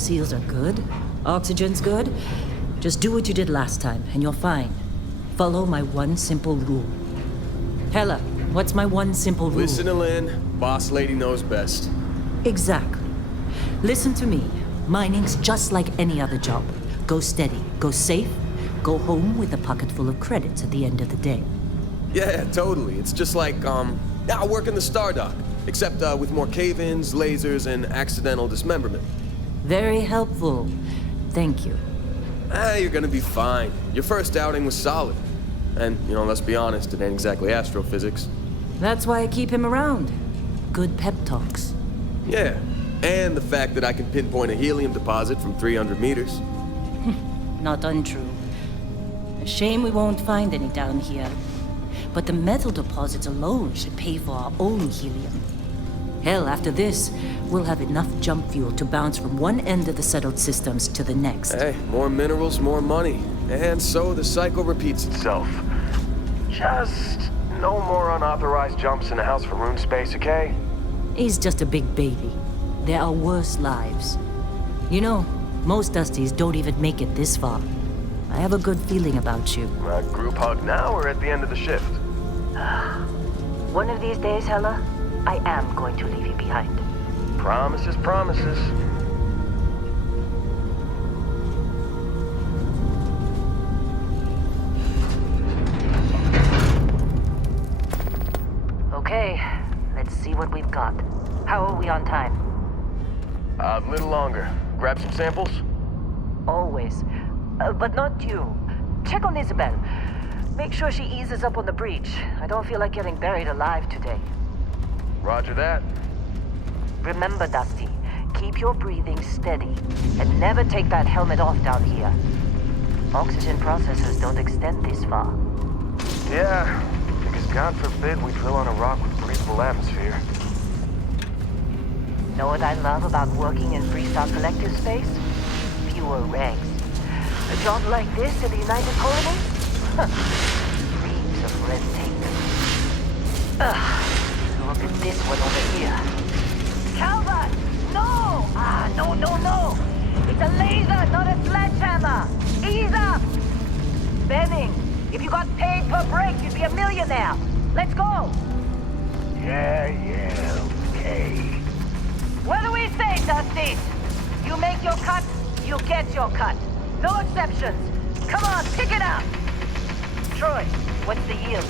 seals are good, oxygen's good, just do what you did last time, and you're fine. Follow my one simple rule. Hella, what's my one simple rule? Listen to Lynn. Boss lady knows best. Exactly. Listen to me. Mining's just like any other job. Go steady, go safe, go home with a pocket full of credits at the end of the day. Yeah, totally. It's just like, I work in the Star Dock. Except with more cave-ins, lasers, and accidental dismemberment. Very helpful. Thank you. You're gonna be fine. Your first outing was solid. And, let's be honest, it ain't exactly astrophysics. That's why I keep him around. Good pep talks. Yeah, and the fact that I can pinpoint a helium deposit from 300 meters. Not untrue. A shame we won't find any down here. But the metal deposits alone should pay for our own helium. Hell, after this, we'll have enough jump fuel to bounce from one end of the settled systems to the next. Hey, more minerals, more money. And so the cycle repeats itself. Just no more unauthorized jumps in the house for rune space, okay? He's just a big baby. There are worse lives. Most Dusties don't even make it this far. I have a good feeling about you. A group hug now or at the end of the shift? One of these days, Hella, I am going to leave you behind. Promises, promises. Okay, let's see what we've got. How are we on time? A little longer. Grab some samples? Always. But not you. Check on Isabel. Make sure she eases up on the breach. I don't feel like getting buried alive today. Roger that. Remember, Dusty, keep your breathing steady and never take that helmet off down here. Oxygen processors don't extend this far. Yeah, because God forbid we drill on a rock with breathable atmosphere. Know what I love about working in Freestar Collective space? Fewer regs. A job like this in the United Colonies? Dreams of red tape. Look at this one over here. Calvert! No! No! It's a laser, not a sledgehammer! Ease up! Benning, if you got paid per break, you'd be a millionaire. Let's go! Yeah, okay. What do we say, Dusty? You make your cut, you get your cut. No exceptions. Come on, pick it up! Troy, what's the yield?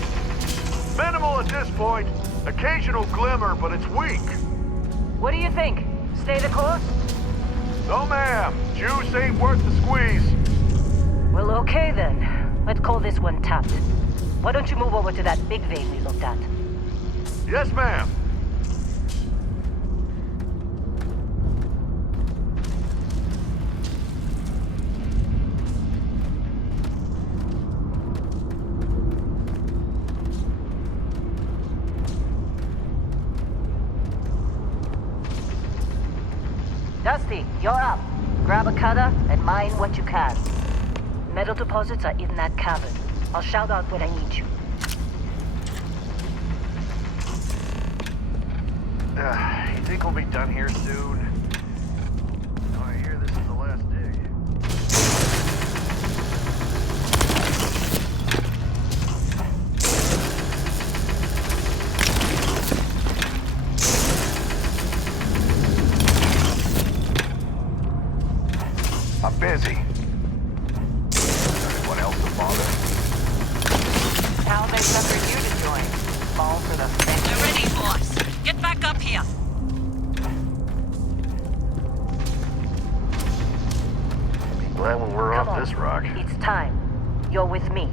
Minimal at this point. Occasional glimmer, but it's weak. What do you think? Stay the course? No, ma'am. Juice ain't worth the squeeze. Well, okay then. Let's call this one tapped. Why don't you move over to that big vein we looked at? Yes, ma'am. Dusty, you're up. Grab a cutter and mine what you can. Metal deposits are in that cavern. I'll shout out when I need you. You think we'll be done here soon? I hear this is the last dig. I'm busy. Anyone else to bother? How they for you to join. Fall for the thing. We're ready, boss. Get back up here. Be glad when we're Come off on. this rock. It's time. You're with me.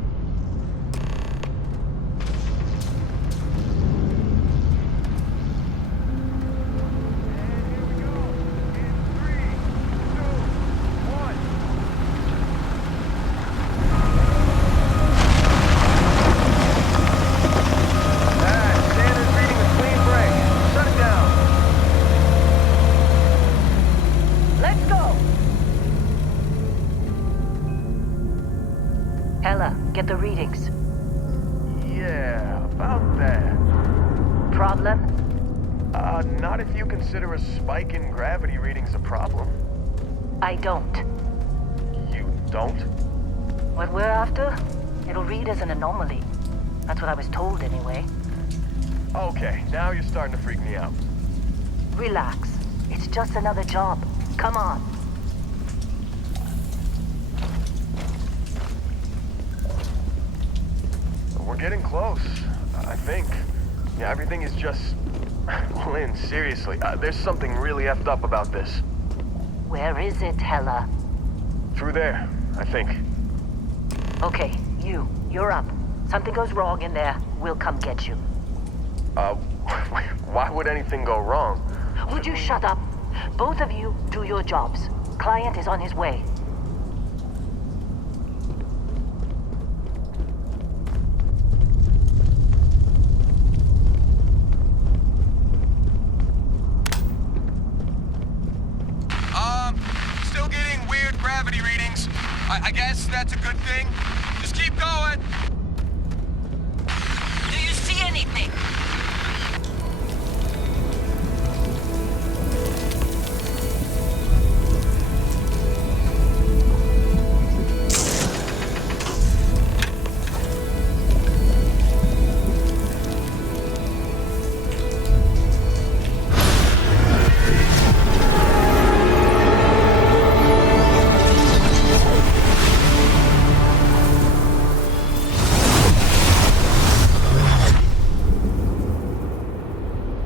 Get the readings. Yeah, about that. Problem? Not if you consider a spike in gravity readings a problem. I don't. You don't? What we're after, it'll read as an anomaly. That's what I was told anyway. Okay, now you're starting to freak me out. Relax. It's just another job. Come on. We're getting close, I think. Yeah, everything is just... Lynn, seriously, there's something really effed up about this. Where is it, Hella? Through there, I think. Okay, you're up. Something goes wrong in there, we'll come get you. Why would anything go wrong? Would you shut up? Both of you do your jobs. Client is on his way. Still getting weird gravity readings. I guess that's a good thing. Just keep going. Do you see anything?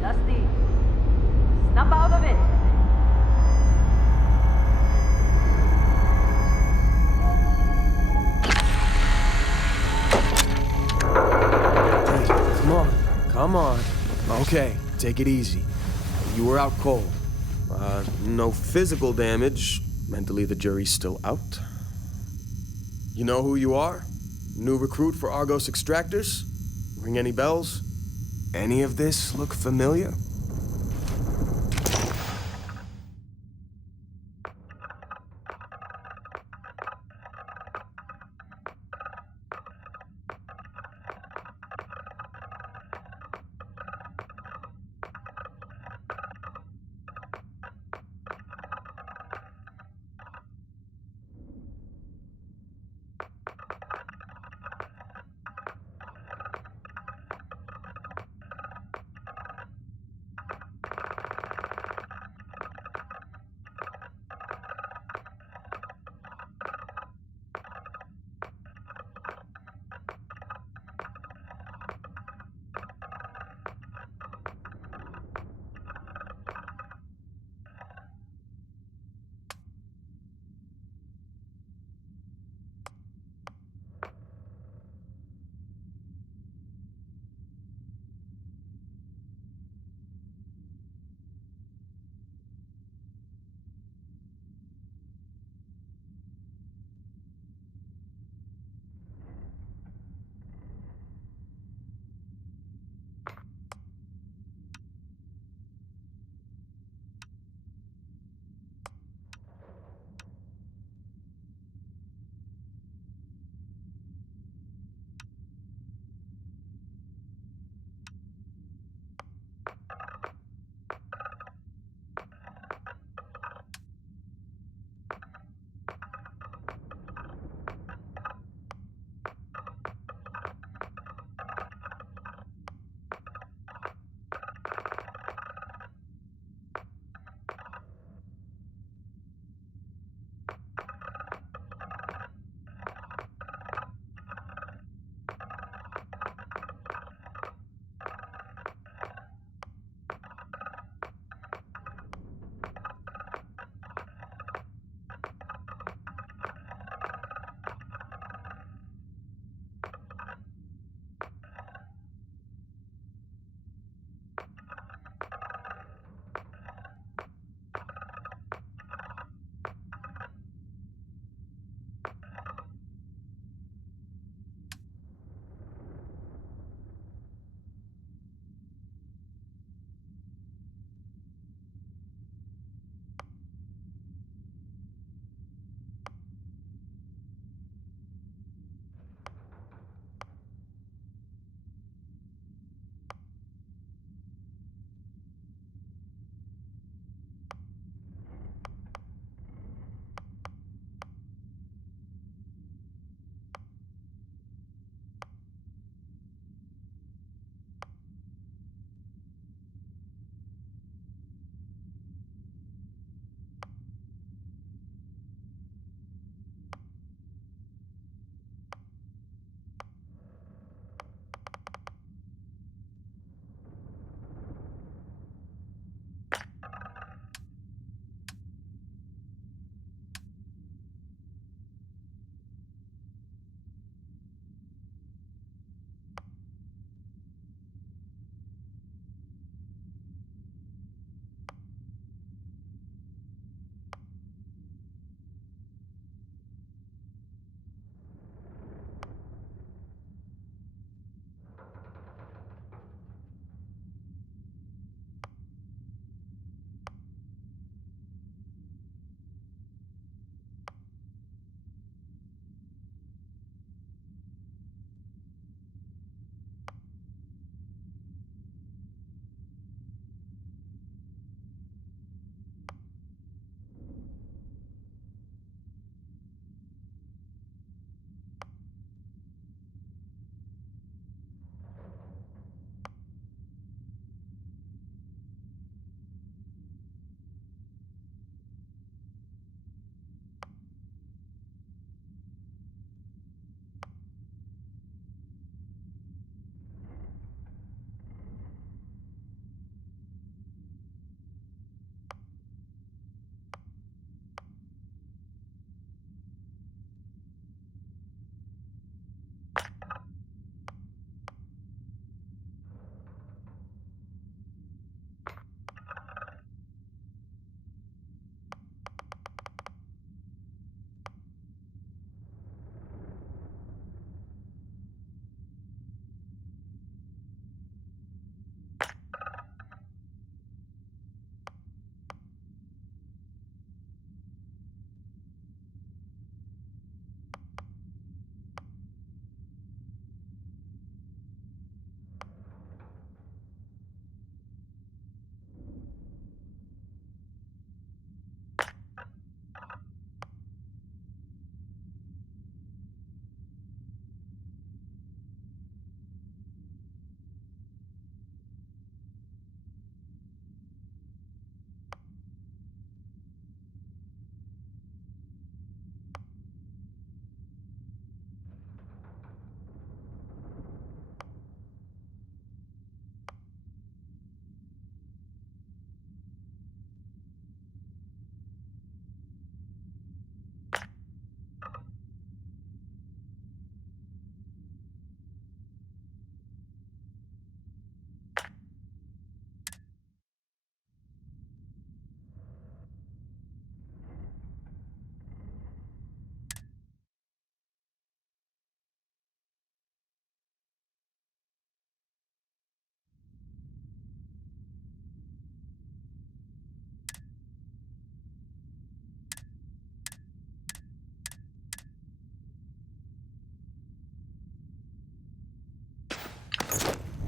Dusty, snap out of it. Come on. Okay, take it easy. You were out cold. No physical damage. Mentally, the jury's still out. You know who you are? New recruit for Argos Extractors? Ring any bells? Any of this look familiar?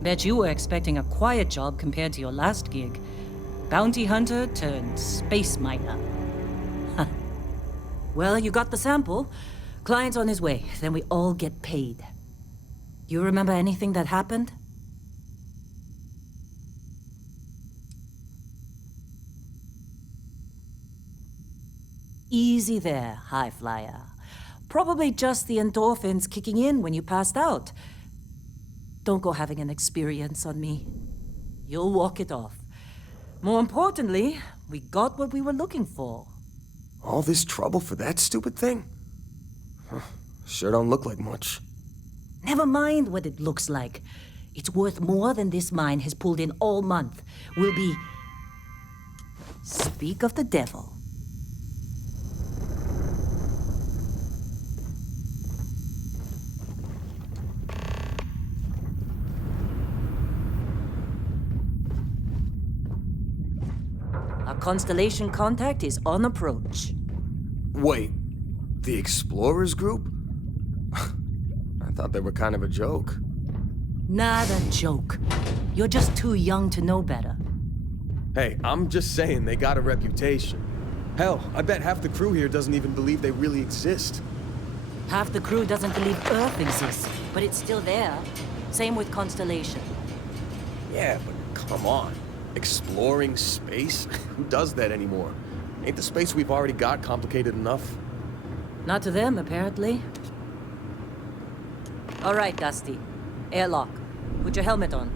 Bet you were expecting a quiet job compared to your last gig. Bounty hunter turned space miner. Well, you got the sample. Client's on his way, then we all get paid. You remember anything that happened? Easy there, high flyer. Probably just the endorphins kicking in when you passed out. Don't go having an experience on me. You'll walk it off. More importantly, we got what we were looking for. All this trouble for that stupid thing? Sure don't look like much. Never mind what it looks like. It's worth more than this mine has pulled in all month. We'll be... Speak of the devil. Our Constellation contact is on approach. Wait, the Explorers group? I thought they were kind of a joke. Not a joke. You're just too young to know better. Hey, I'm just saying they got a reputation. Hell, I bet half the crew here doesn't even believe they really exist. Half the crew doesn't believe Earth exists, but it's still there. Same with Constellation. Yeah, but come on. Exploring space? Who does that anymore? Ain't the space we've already got complicated enough? Not to them, apparently. All right, Dusty. Airlock. Put your helmet on.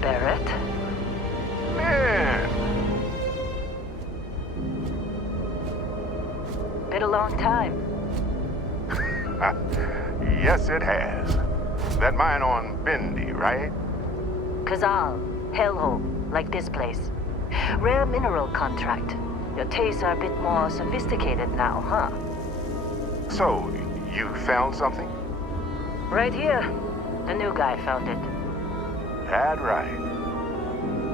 Barrett? Man! Been a long time. Yes, it has. That mine on Bendy, right? Kazal, hellhole, like this place. Rare mineral contract. Your tastes are a bit more sophisticated now, huh? So, you found something? Right here. The new guy found it. That right.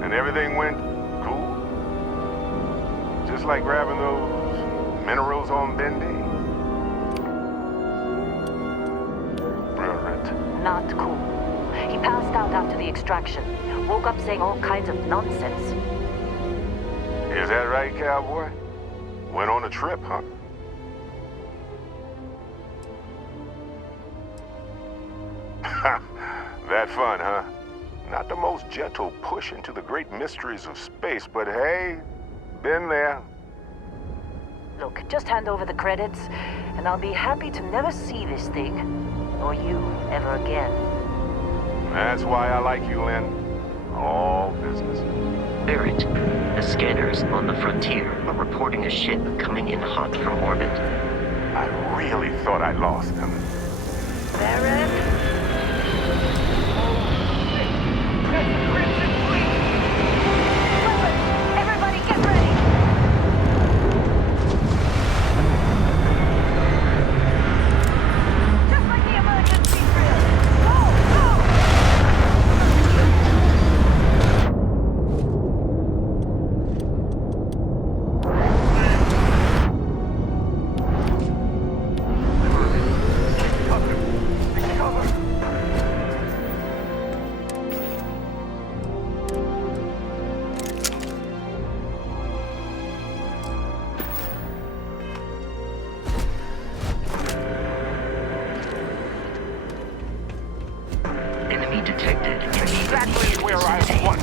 And everything went cool? Just like grabbing those minerals on Bendy? Brilliant. Not cool. He passed out after the extraction. Woke up saying all kinds of nonsense. Is that right, cowboy? Went on a trip, huh? That fun, huh? Not the most gentle push into the great mysteries of space, but hey, been there. Look, just hand over the credits, and I'll be happy to never see this thing, or you, ever again. That's why I like you, Lynn. All business. Barrett, the scanners on the frontier are reporting a ship coming in hot from orbit. I really thought I lost him. Barrett? That's the Christian One.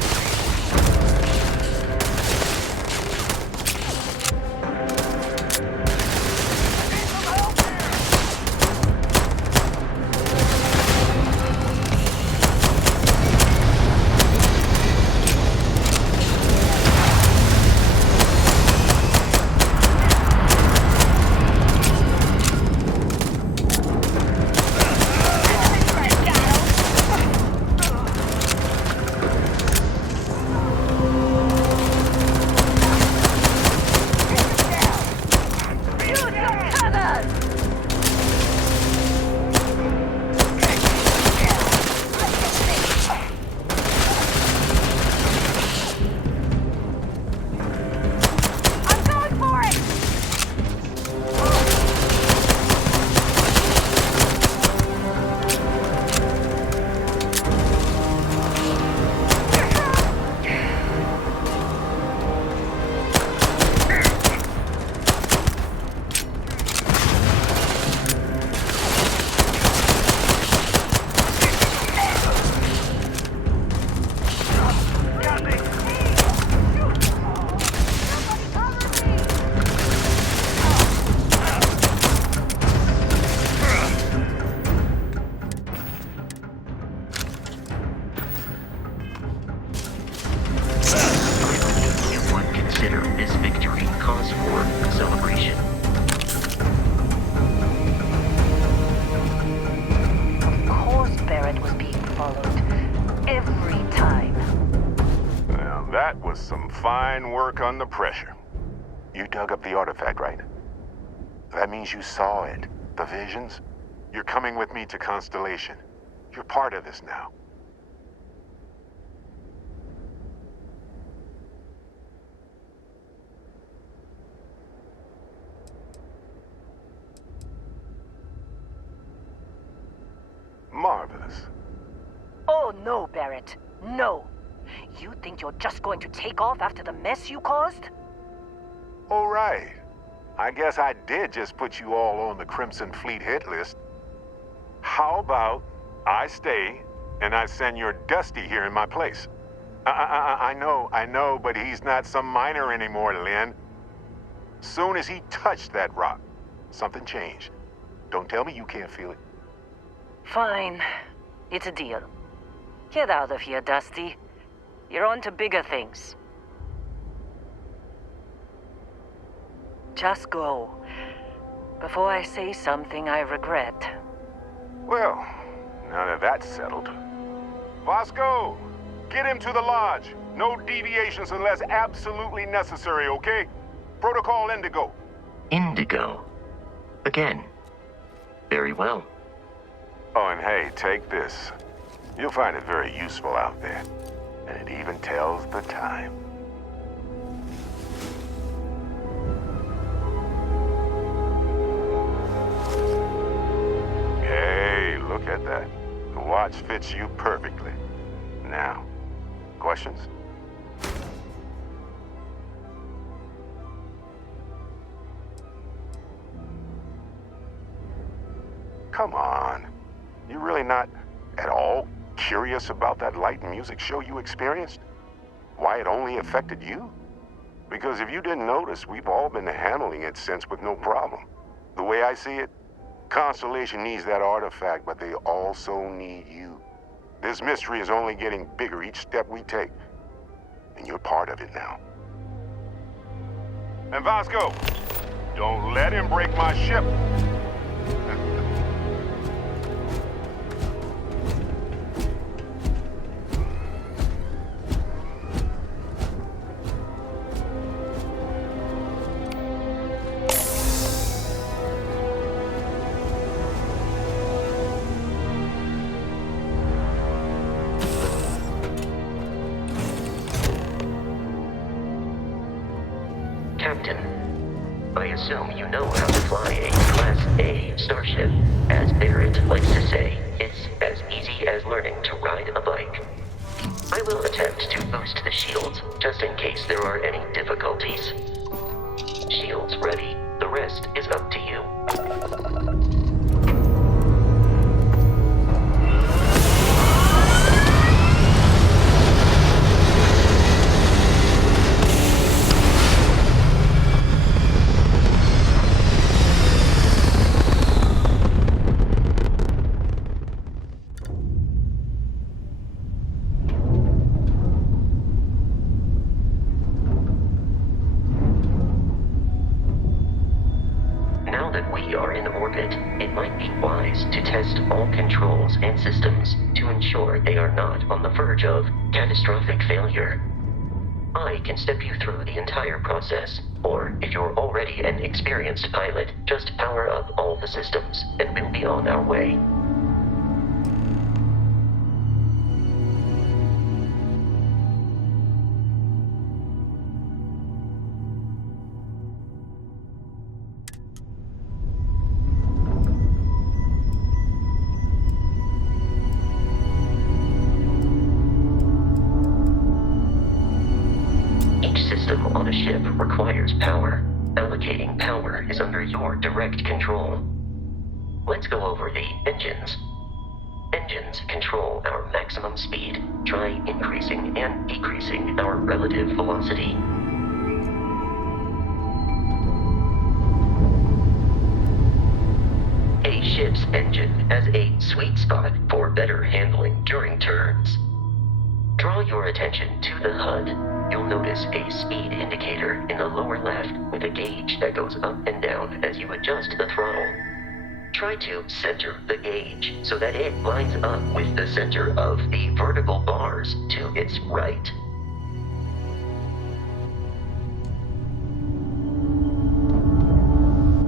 Fine work under pressure. You dug up the artifact, right? That means you saw it. The visions? You're coming with me to Constellation. You're part of this now. Marvelous. Oh, no, Barrett. No. You think you're just going to take off after the mess you caused? All right. I guess I did just put you all on the Crimson Fleet hit list. How about I stay and I send your Dusty here in my place? I know, but he's not some miner anymore, Lynn. Soon as he touched that rock, something changed. Don't tell me you can't feel it. Fine. It's a deal. Get out of here, Dusty. You're on to bigger things. Just go, before I say something I regret. Well, now that that's settled. Vasco, get him to the lodge. No deviations unless absolutely necessary, okay? Protocol Indigo. Indigo? Again? Very well. Oh, and hey, take this. You'll find it very useful out there. And it even tells the time. Hey, look at that. The watch fits you perfectly. Now, questions? Come on. You really not at all curious about that light and music show you experienced? Why it only affected you? Because if you didn't notice, we've all been handling it since with no problem. The way I see it, Constellation needs that artifact, but they also need you. This mystery is only getting bigger each step we take. And you're part of it now. And Vasco, don't let him break my ship. Captain, I assume you know how to fly a Class A starship. As Barrett likes to say, it's as easy as learning to ride a bike. I will attempt to boost the shields, just in case there are any difficulties. Shields ready. The rest is up to you. are in orbit, it might be wise to test all controls and systems to ensure they are not on the verge of catastrophic failure. I can step you through the entire process, or if you're already an experienced pilot, just power up all the systems and we'll be on our way. On a ship requires power. Allocating power is under your direct control. Let's go over the engines. Engines control our maximum speed. Try increasing and decreasing our relative velocity. A ship's engine has a sweet spot for better handling during turns. Draw your attention to the HUD. You'll notice a speed indicator in the lower left with a gauge that goes up and down as you adjust the throttle. Try to center the gauge so that it lines up with the center of the vertical bars to its right.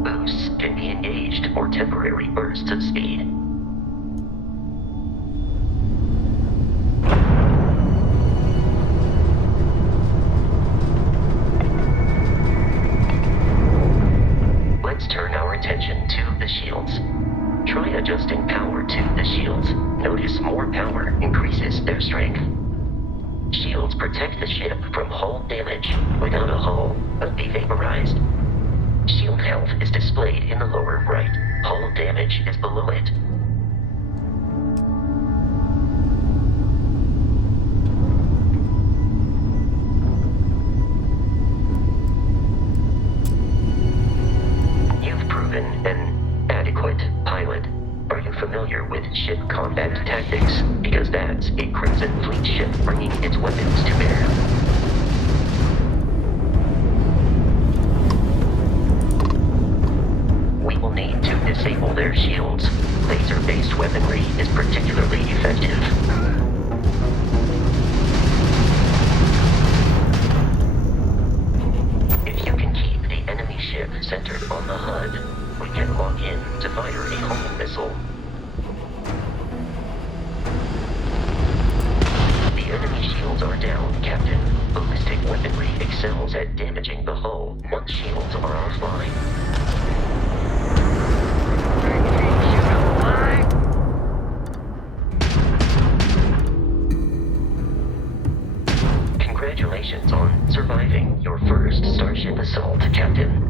Boosts can be engaged for temporary bursts of speed. Turn our attention to the shields. Try adjusting power to the shields. Notice more power increases their strength. Shields protect the ship from hull damage. Without a hull, it'll be vaporized. Shield health is displayed in the lower right. Hull damage is below it. An adequate pilot. Are you familiar with ship combat tactics? Because that's a Crimson Fleet ship bringing its weapons to bear. We will need to disable their shields. Laser-based weaponry is particularly effective. Centered on the HUD, we can lock in to fire a homing missile. The enemy shields are down, Captain. Ballistic weaponry excels at damaging the hull once shields are offline. Congratulations on surviving your first Starship assault, Captain.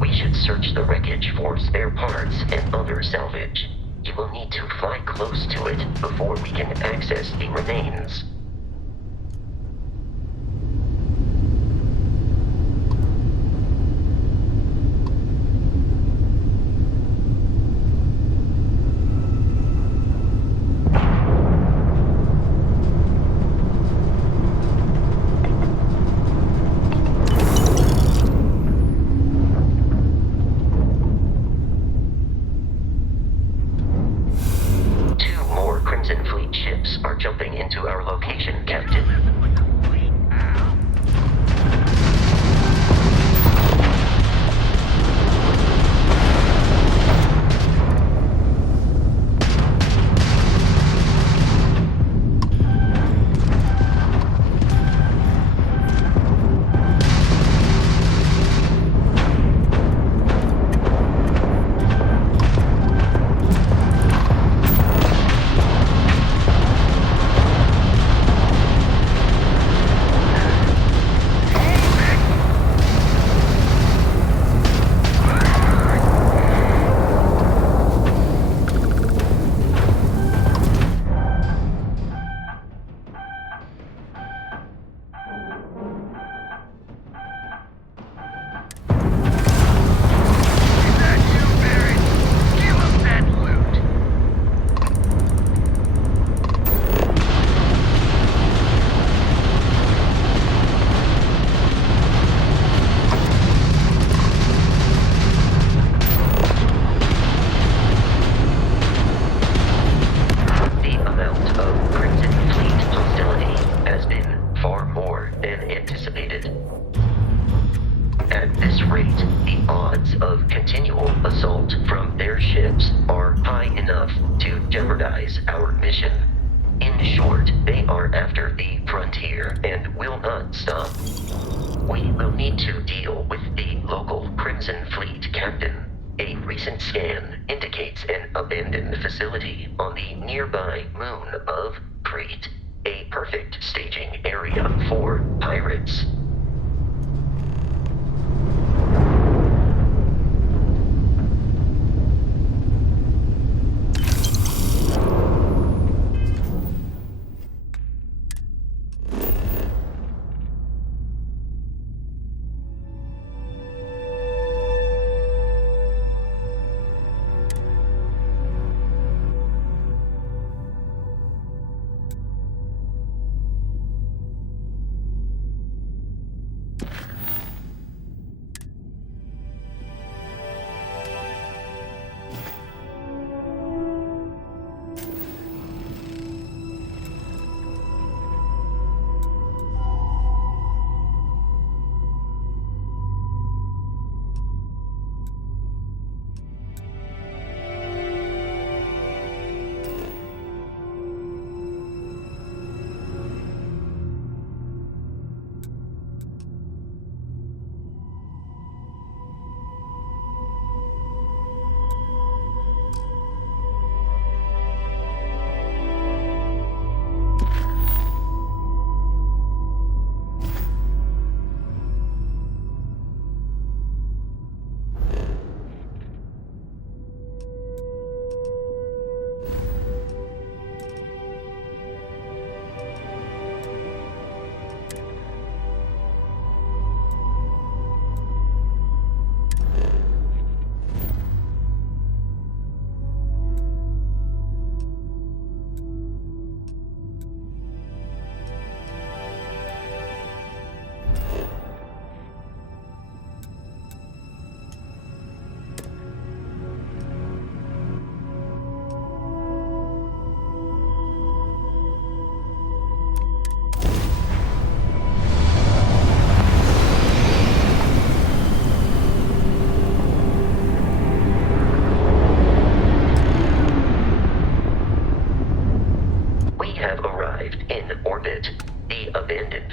We should search the wreckage for spare parts and other salvage. You will need to fly close to it before we can access the remains. Are jumping into our location continual assault from their ships are high enough to jeopardize our mission. In short, they are after the frontier and will not stop. We will need to deal with the local Crimson Fleet captain. A recent scan indicates an abandoned facility on the nearby moon of Crete, a perfect staging area for pirates.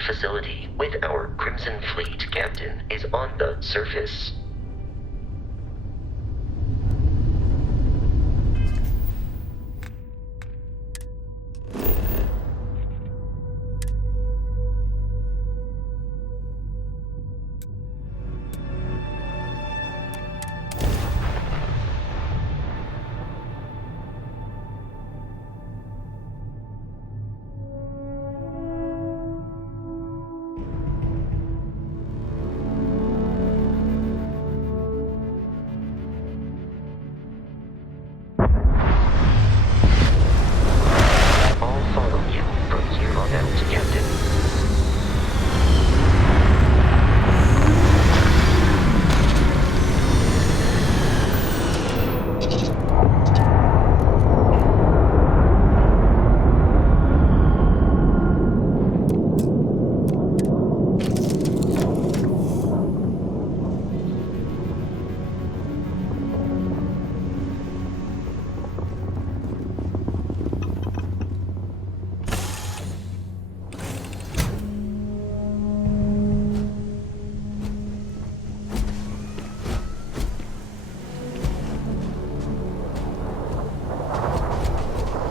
Facility with our Crimson Fleet captain is on the surface.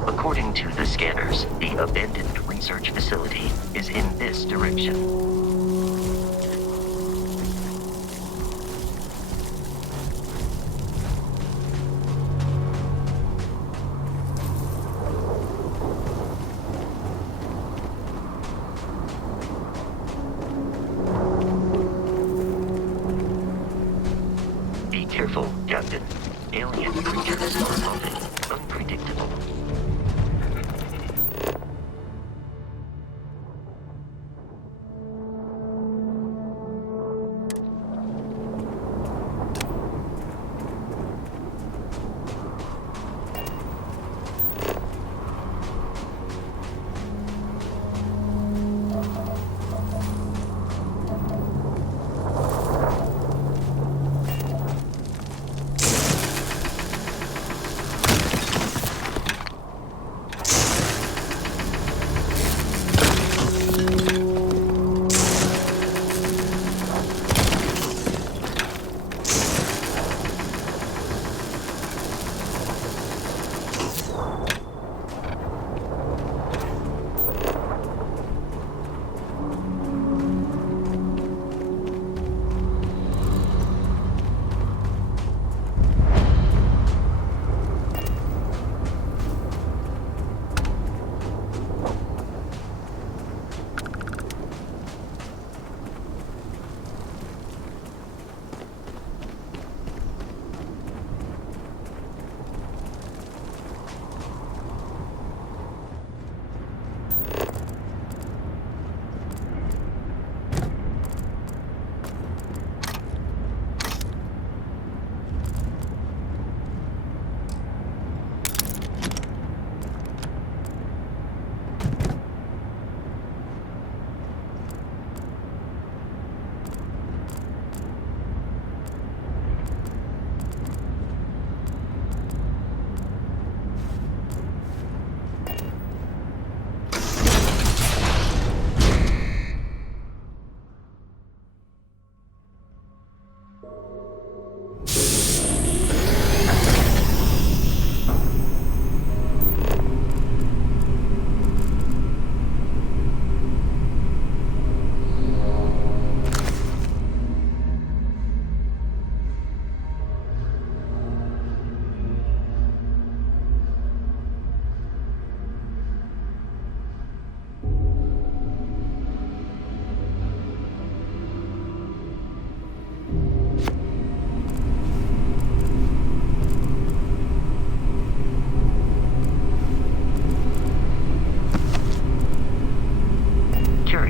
According to the scanners, the abandoned research facility is in this direction. Be careful, Captain. Alien creatures are often unpredictable.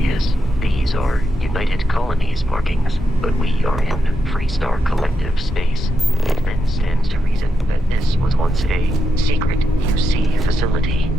curious, these are United Colonies markings, but we are in Freestar Collective space. It then stands to reason that this was once a secret UC facility.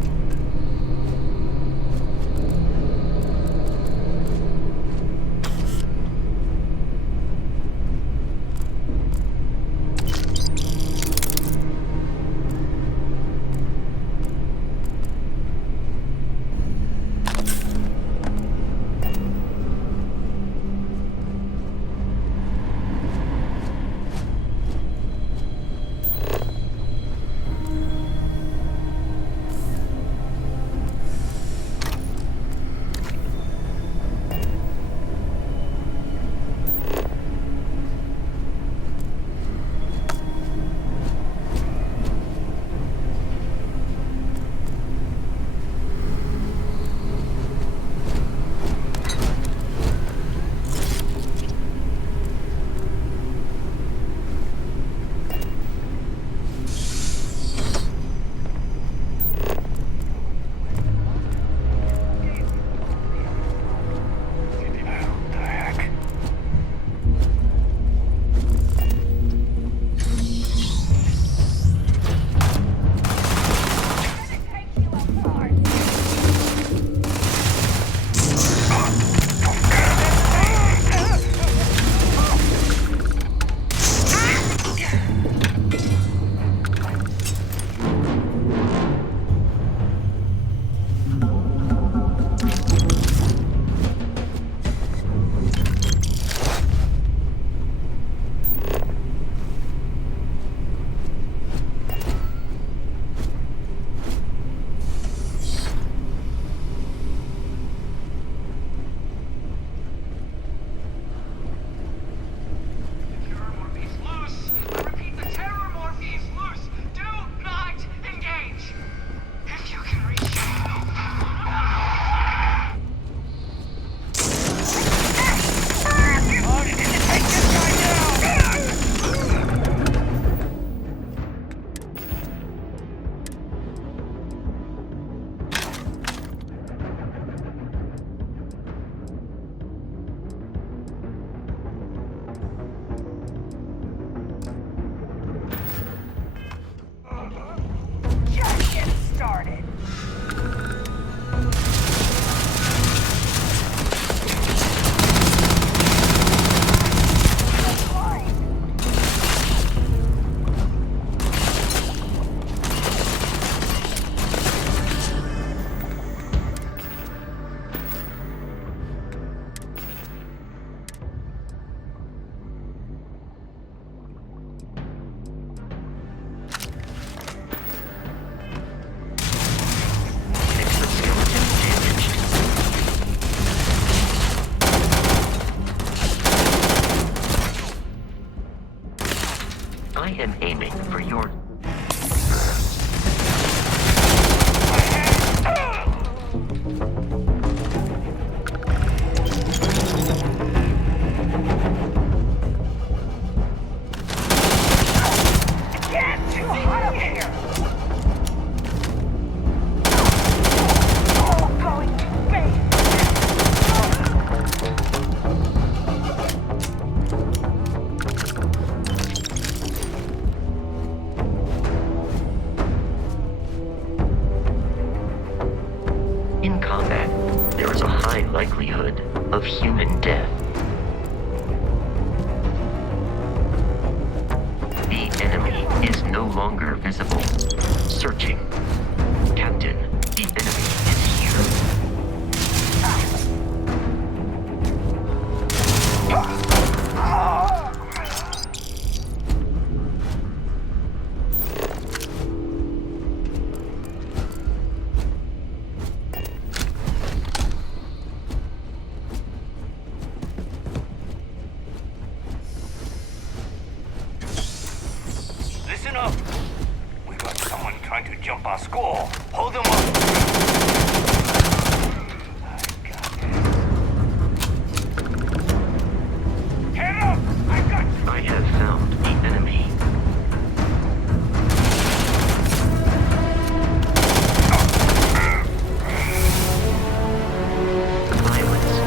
I am aiming for your... In combat, there is a high likelihood of human death. The enemy is no longer visible. Searching. Captain, the enemy is here. Listen up! We got someone trying to jump our score. Hold them up! I got this. Head up! I got you! I have found the enemy. The violence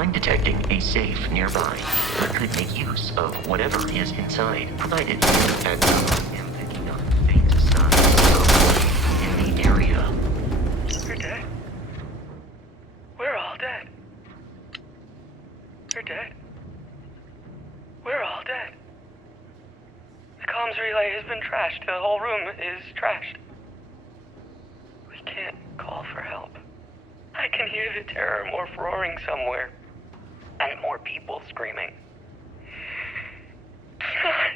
I'm detecting a safe nearby. I could make use of whatever is inside, provided you and I am picking up faint signs of life in the area. You're dead. We're all dead. You're dead. We're all dead. The comms relay has been trashed. The whole room is trashed. We can't call for help. I can hear the terror morph roaring somewhere. And more people screaming. God.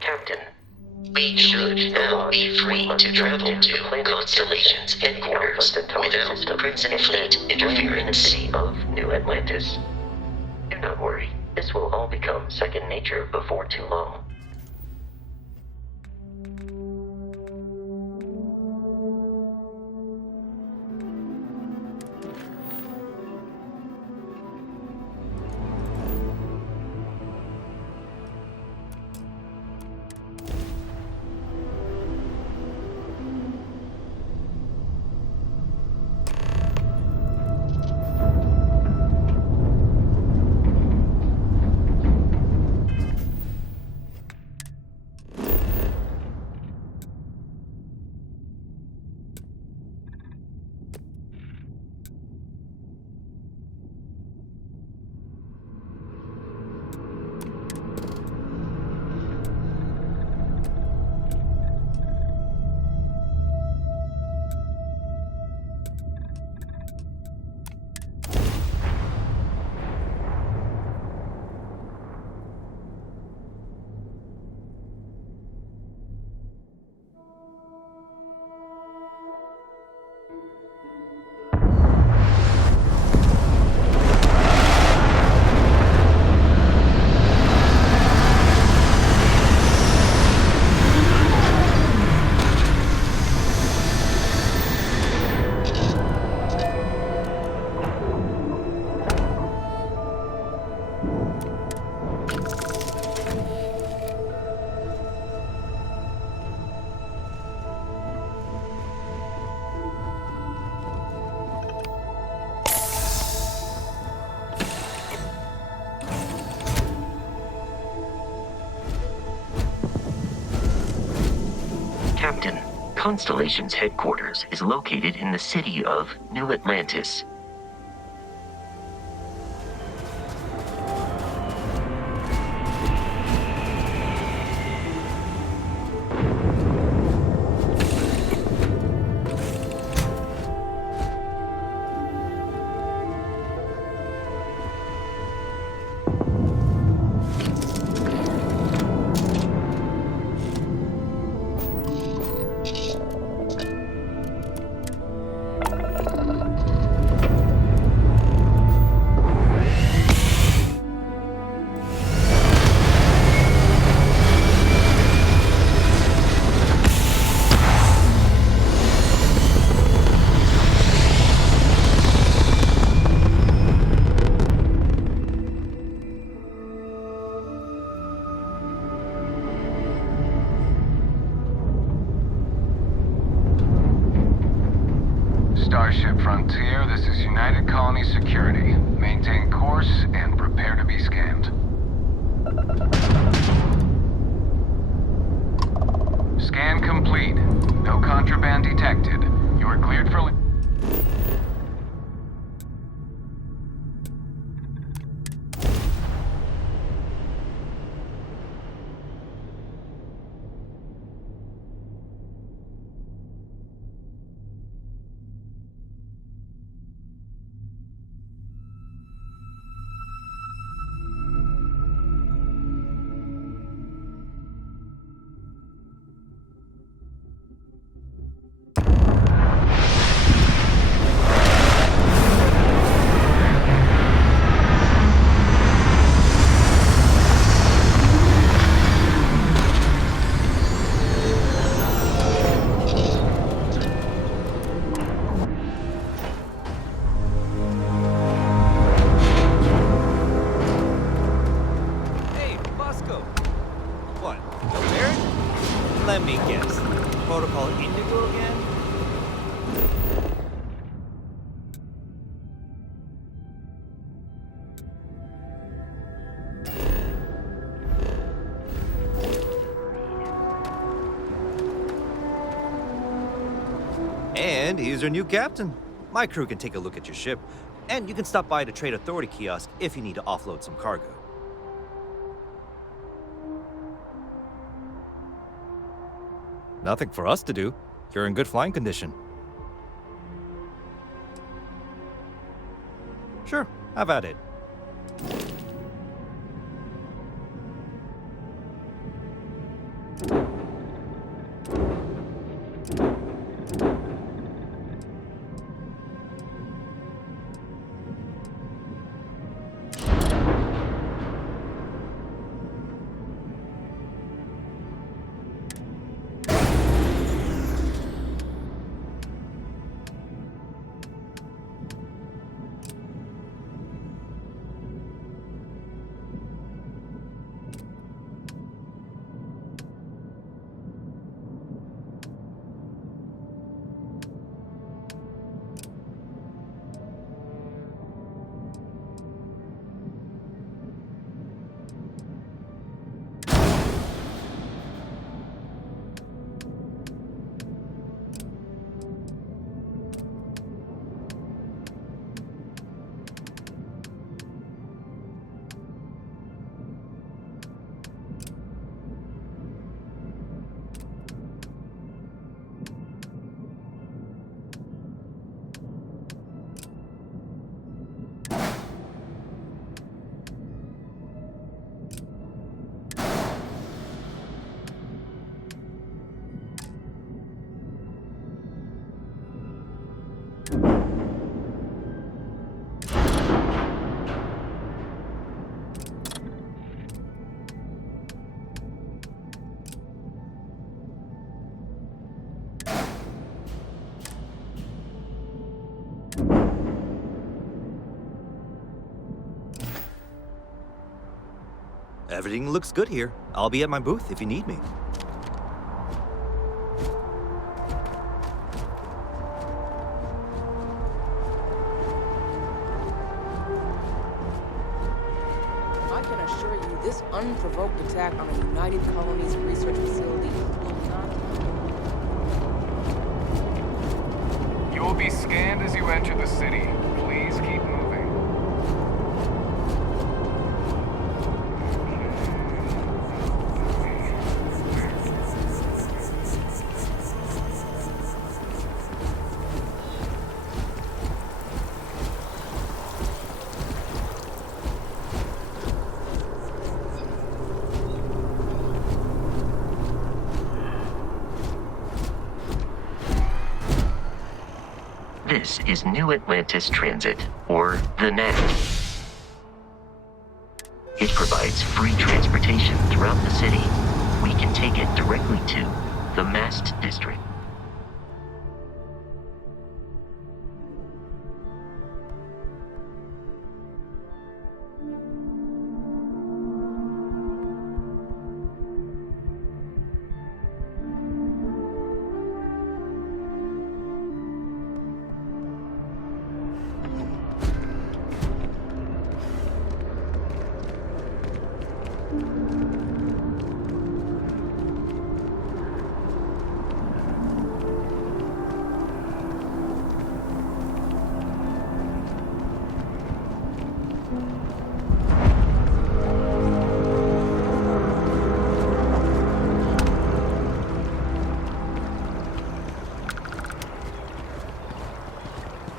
Captain, we should now be free to travel to Constellation's headquarters without the Crimson Fleet interfering in the city of New Atlantis. Do not worry, this will all become second nature before too long. Captain, Constellation's headquarters is located in the city of New Atlantis. Starship Frontier, this is United Colony Security. Maintain course and prepare to be scanned. Scan complete. No contraband detected. You are cleared for... Let me guess. Protocol Indigo again? And here's your new captain. My crew can take a look at your ship, and you can stop by the Trade Authority kiosk if you need to offload some cargo. Nothing for us to do. You're in good flying condition. Sure, have at it. Everything looks good here. I'll be at my booth if you need me. I can assure you this unprovoked attack on a United Colonies research facility will not... be scanned as you enter the city. Please keep moving. This is New Atlantis Transit, or the NAT. It provides free transportation throughout the city. We can take it directly to the Mast District.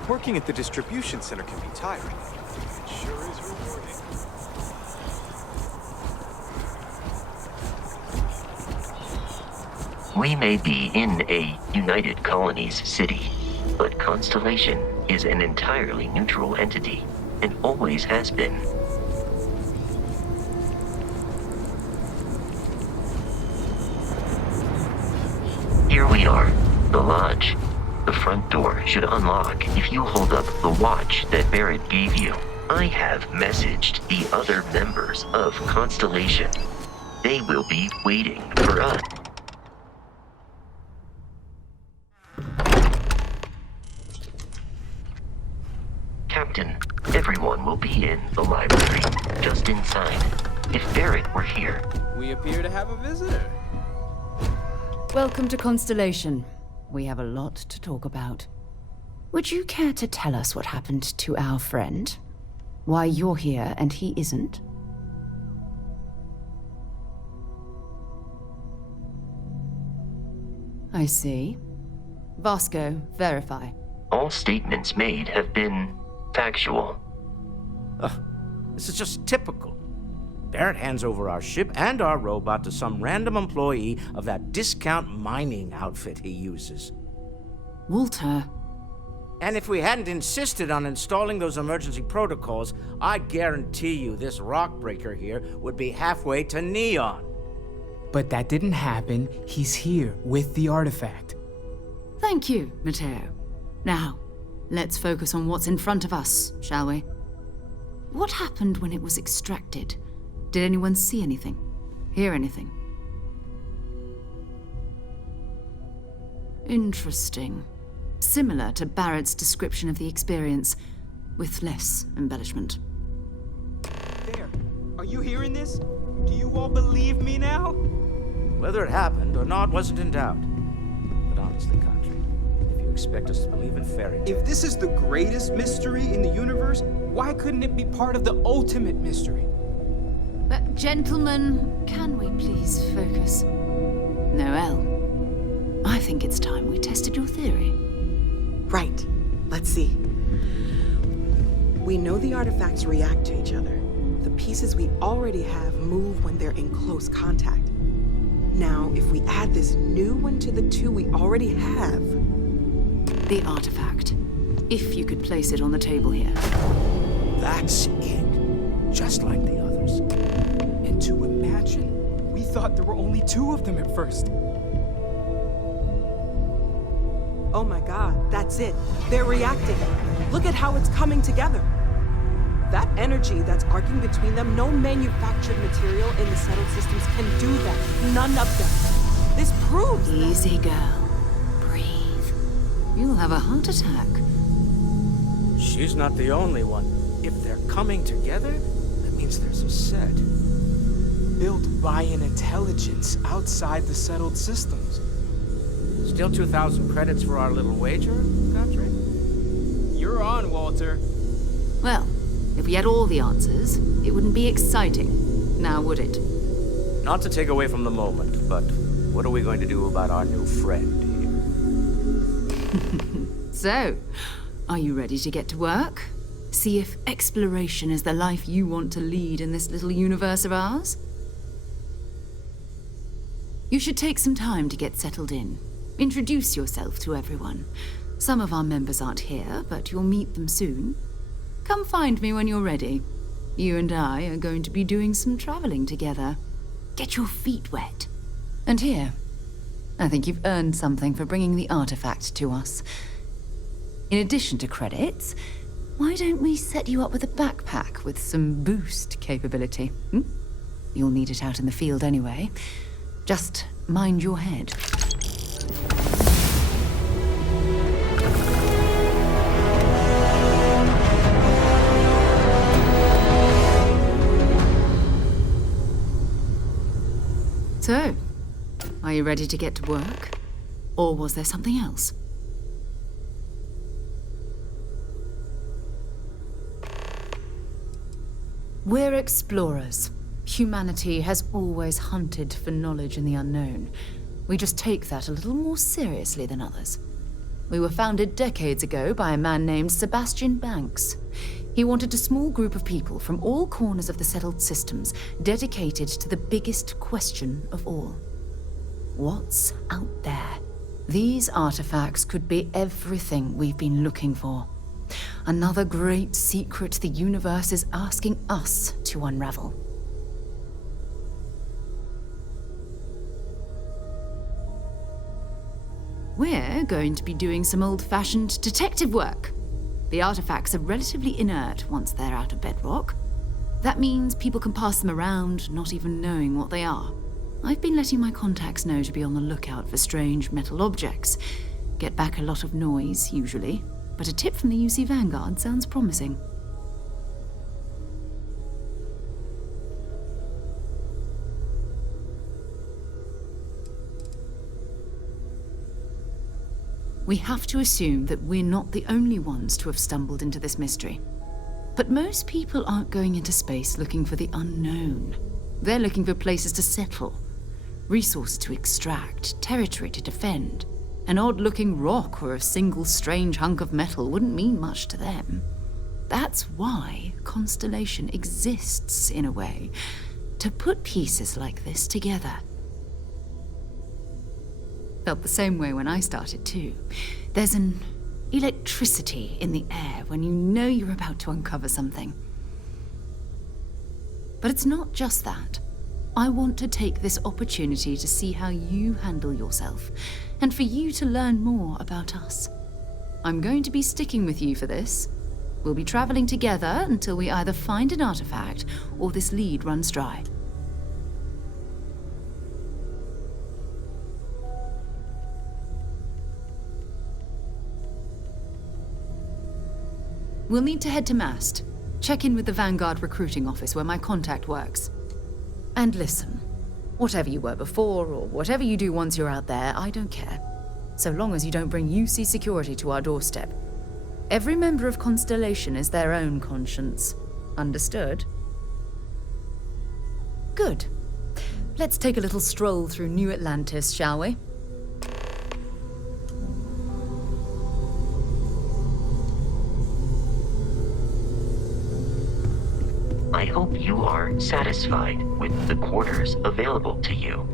Working at the distribution center can be tiring. It sure is rewarding. We may be in a United Colonies city, but Constellation is an entirely neutral entity, and always has been. Here we are, the lodge. The front door should unlock if you hold up the watch that Barrett gave you. I have messaged the other members of Constellation. They will be waiting for us. Captain, everyone will be in the library, just inside. If Barrett were here... We appear to have a visitor. Welcome to Constellation. We have a lot to talk about. Would you care to tell us what happened to our friend? Why you're here and he isn't? I see. Vasco, verify. All statements made have been factual. This is just typical. Barrett hands over our ship and our robot to some random employee of that discount mining outfit he uses. Walter. And if we hadn't insisted on installing those emergency protocols, I guarantee you this rock breaker here would be halfway to Neon. But that didn't happen. He's here with the artifact. Thank you, Matteo. Now, let's focus on what's in front of us, shall we? What happened when it was extracted? Did anyone see anything? Hear anything? Interesting. Similar to Barrett's description of the experience, with less embellishment. There. Are you hearing this? Do you all believe me now? Whether it happened or not wasn't in doubt. But honestly, Country, if you expect us to believe in fairy tales... If this is the greatest mystery in the universe, why couldn't it be part of the ultimate mystery? But gentlemen, can we please focus? Noelle, I think it's time we tested your theory. Right. Let's see. We know the artifacts react to each other. The pieces we already have move when they're in close contact. Now, if we add this new one to the two we already have... The artifact. If you could place it on the table here. That's it. Just like the others. And to imagine, we thought there were only two of them at first. Oh my god, that's it. They're reacting. Look at how it's coming together. That energy that's arcing between them, no manufactured material in the settled systems can do that. None of them. This proves that... Easy, girl. Breathe. You'll have a heart attack. She's not the only one. If they're coming together, that means there's a set. Built by an intelligence outside the settled systems. Still 2,000 credits for our little wager, Country? You're on, Walter. Well, if we had all the answers, it wouldn't be exciting, now would it? Not to take away from the moment, but what are we going to do about our new friend here? So, are you ready to get to work? See if exploration is the life you want to lead in this little universe of ours? You should take some time to get settled in. Introduce yourself to everyone. Some of our members aren't here, but you'll meet them soon. Come find me when you're ready. You and I are going to be doing some traveling together. Get your feet wet. And here, I think you've earned something for bringing the artifact to us. In addition to credits, why don't we set you up with a backpack with some boost capability? You'll need it out in the field anyway. Just mind your head. So, are you ready to get to work? Or was there something else? We're explorers. Humanity has always hunted for knowledge in the unknown. We just take that a little more seriously than others. We were founded decades ago by a man named Sebastian Banks. He wanted a small group of people from all corners of the settled systems dedicated to the biggest question of all. What's out there? These artifacts could be everything we've been looking for. Another great secret the universe is asking us to unravel. We're going to be doing some old-fashioned detective work. The artifacts are relatively inert once they're out of bedrock. That means people can pass them around, not even knowing what they are. I've been letting my contacts know to be on the lookout for strange metal objects. Get back a lot of noise, usually, but a tip from the UC Vanguard sounds promising. We have to assume that we're not the only ones to have stumbled into this mystery. But most people aren't going into space looking for the unknown. They're looking for places to settle, resources to extract, territory to defend. An odd-looking rock or a single strange hunk of metal wouldn't mean much to them. That's why Constellation exists, in a way, to put pieces like this together. Felt the same way when I started, too. There's an electricity in the air when you know you're about to uncover something. But it's not just that. I want to take this opportunity to see how you handle yourself, and for you to learn more about us. I'm going to be sticking with you for this. We'll be traveling together until we either find an artifact or this lead runs dry. We'll need to head to Mast. Check in with the Vanguard recruiting office where my contact works. And listen, whatever you were before or whatever you do once you're out there, I don't care. So long as you don't bring UC security to our doorstep. Every member of Constellation is their own conscience. Understood? Good. Let's take a little stroll through New Atlantis, shall we? I hope you are satisfied with the quarters available to you.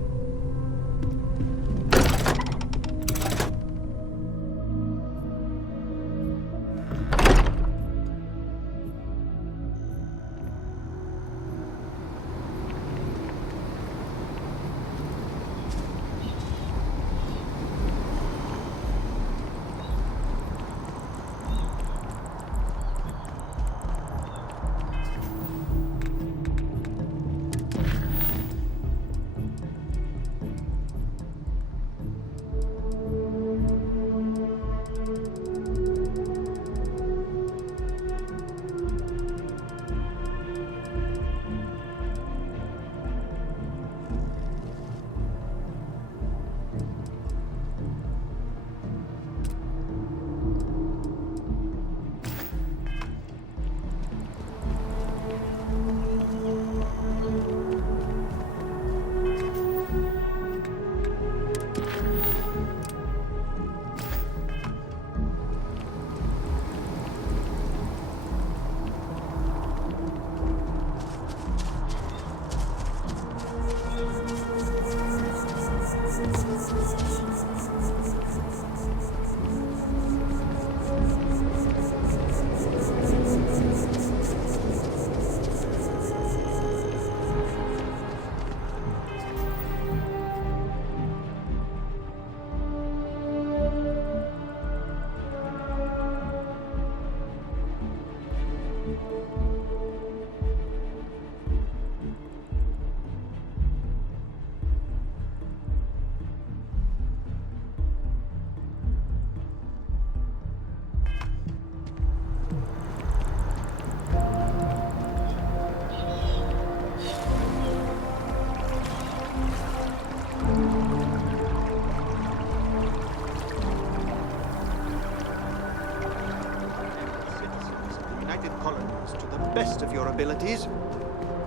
Best of your abilities,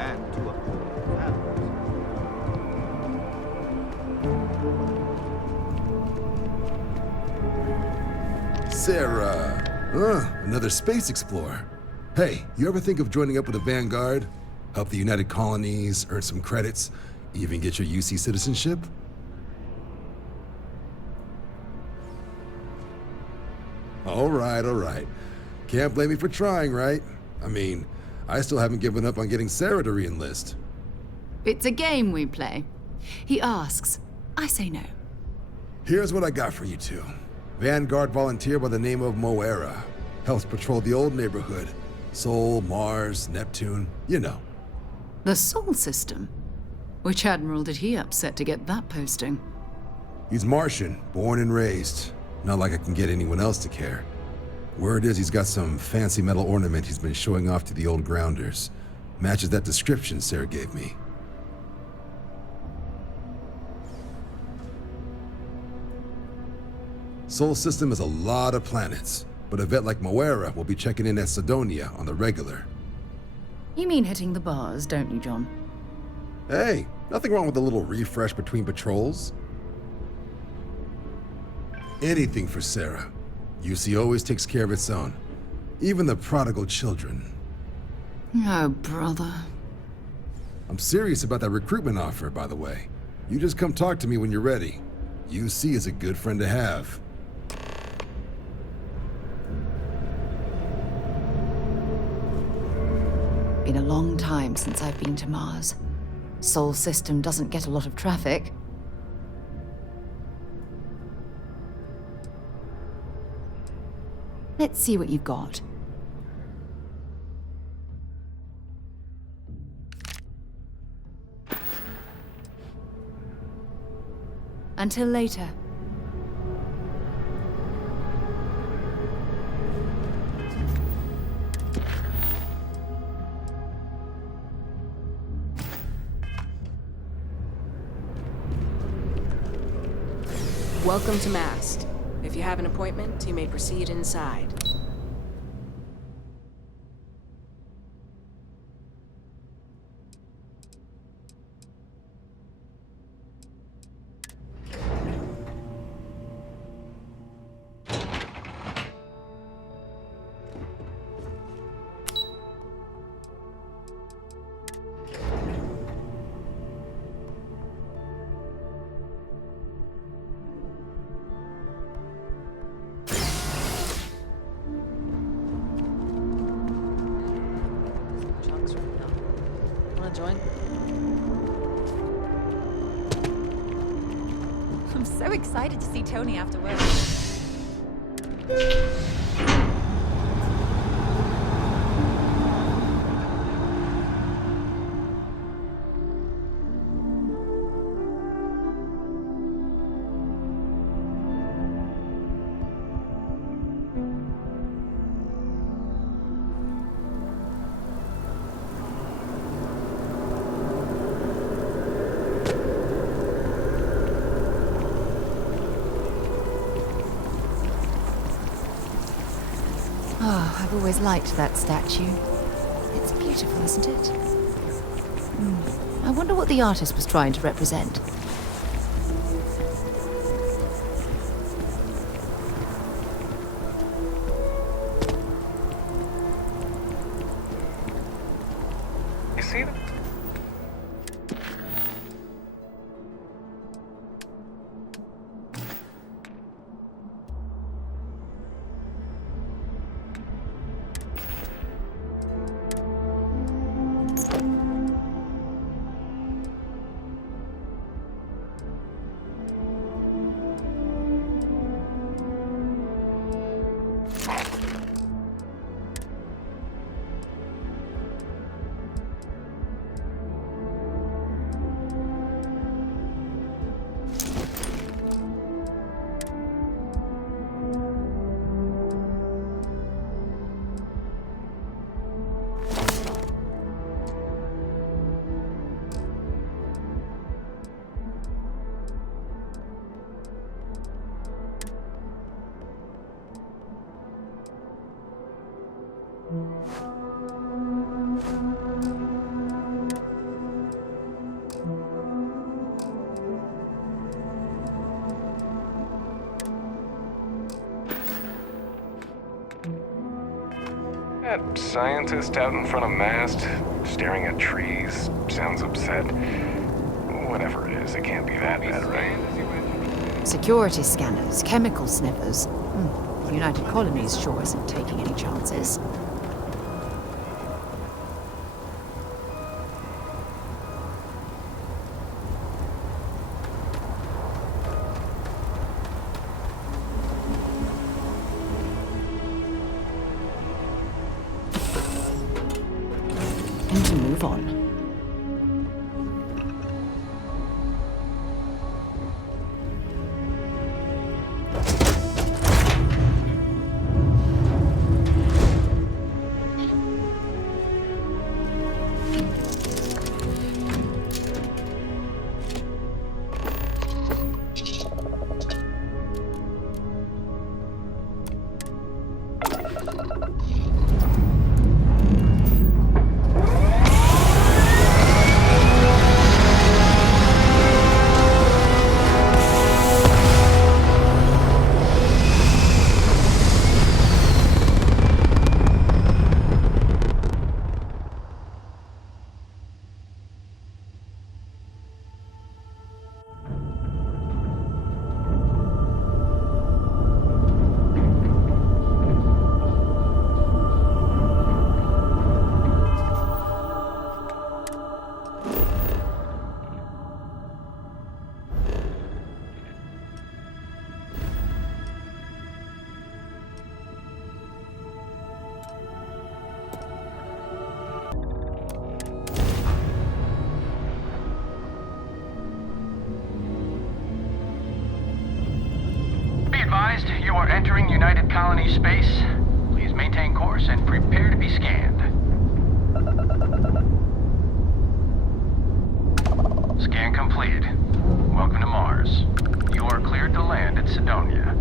and to Sarah, another space explorer. Hey, you ever think of joining up with the Vanguard? Help the United Colonies, earn some credits, even get your UC citizenship? All right. Can't blame me for trying, right? I mean, I still haven't given up on getting Sarah to re-enlist. It's a game we play. He asks, I say no. Here's what I got for you two. Vanguard volunteer by the name of Moera. Helps patrol the old neighborhood. Sol, Mars, Neptune, you know. The Sol system? Which admiral did he upset to get that posting? He's Martian, born and raised. Not like I can get anyone else to care. Word is he's got some fancy metal ornament he's been showing off to the old grounders. Matches that description Sarah gave me. Sol system is a lot of planets, but a vet like Moera will be checking in at Sidonia on the regular. You mean hitting the bars, don't you, John? Hey, nothing wrong with a little refresh between patrols. Anything for Sarah. UC always takes care of its own. Even the prodigal children. Oh, brother. I'm serious about that recruitment offer, by the way. You just come talk to me when you're ready. UC is a good friend to have. Been a long time since I've been to Mars. Sol system doesn't get a lot of traffic. Let's see what you've got. Until later. Welcome to Mast. If you have an appointment, you may proceed inside. Join? I'm so excited to see Tony after work. Oh, I've always liked that statue. It's beautiful, isn't it? I wonder what the artist was trying to represent. You see them? That scientist out in front of mast, staring at trees, sounds upset. Whatever it is, it can't be that bad, right? Security scanners, chemical sniffers. The United Colonies sure isn't taking any chances. And to move on. You are entering United Colony space. Please maintain course and prepare to be scanned. Scan completed. Welcome to Mars. You are cleared to land at Sidonia.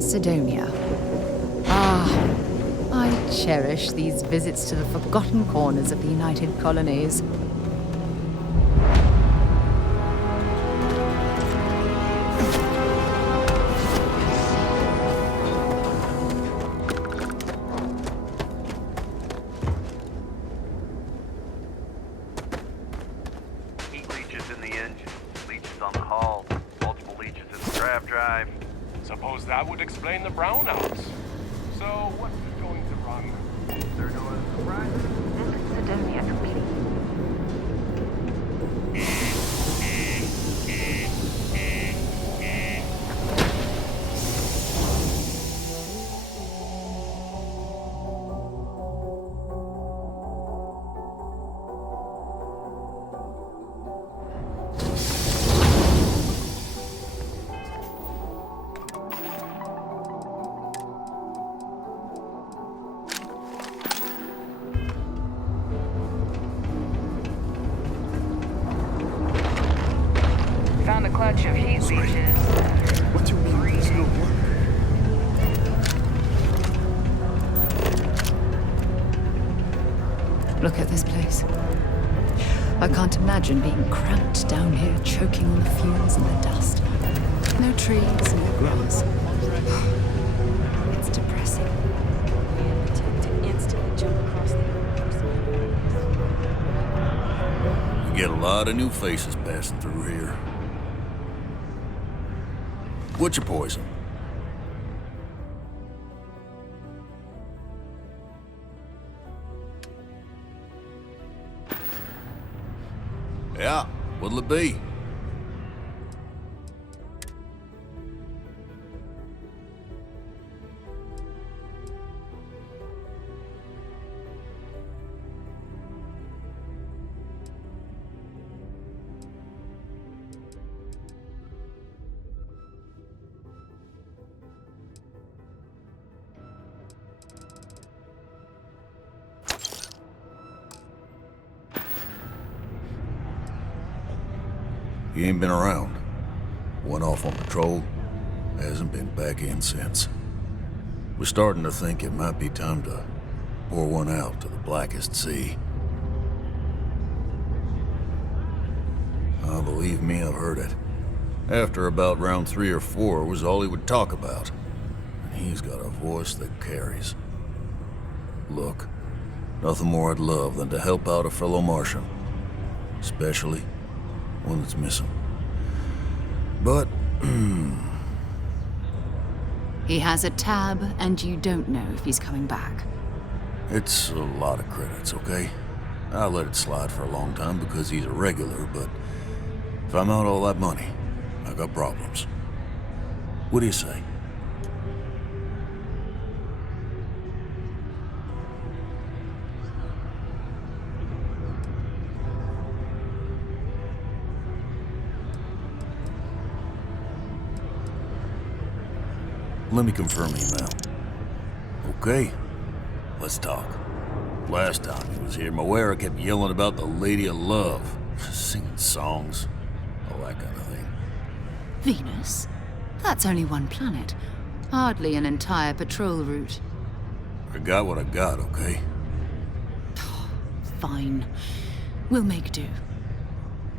Sidonia. I cherish these visits to the forgotten corners of the United Colonies. Heat leeches in the engine, leeches on the hull, multiple leeches in the grav drive. Suppose that would explain the brownouts. So, what's it going to run? They're doing surprise. This is Sidonia committee. Found a clutch of heat leeches. What do you mean there's no work? Look at this place. I can't imagine being cramped down here, choking on the fumes and the dust. No trees, no grass. It's depressing. To instantly jump across the We get a lot of new faces passing through here. What's your poison? Yeah, what'll it be? He ain't been around. Went off on patrol. Hasn't been back in since. We're starting to think it might be time to pour one out to the blackest sea. Believe me, I've heard it. After about round 3 or 4 was all he would talk about. And he's got a voice that carries. Look, nothing more I'd love than to help out a fellow Martian. Especially one that's missing. But, He has a tab, and you don't know if he's coming back. it's a lot of credits, okay? I let it slide for a long time because he's a regular, but if I'm out all that money, I got problems. What do you say? Let me confirm email. Okay, let's talk. Last time he was here, Moira kept yelling about the Lady of Love, singing songs, all that kind of thing. Venus? That's only one planet. Hardly an entire patrol route. I got what I got, okay? Fine. We'll make do.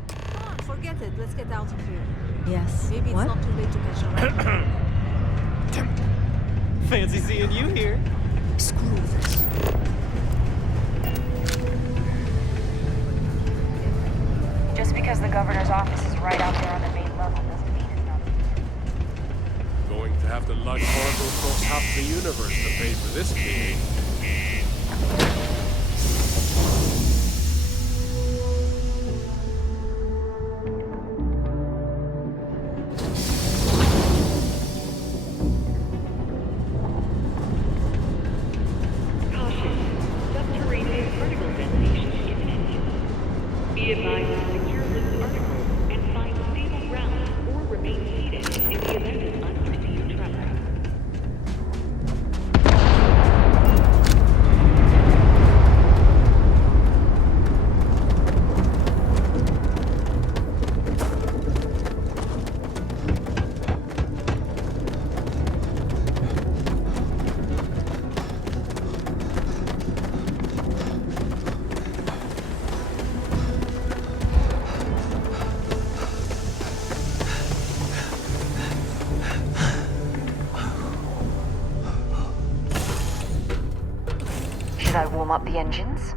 Come on, forget it. Let's get out of here. Yes. Maybe it's What? not too late to catch a ride. Fancy seeing you here. Screw this. Just because the governor's office is right out there on the main level doesn't mean it's not. Going to have to lug cargo across half the universe to pay for this cleaning. Be advised to secure this article and find stable ground or remain seated in the event of unforeseen traffic. Should I warm up the engines?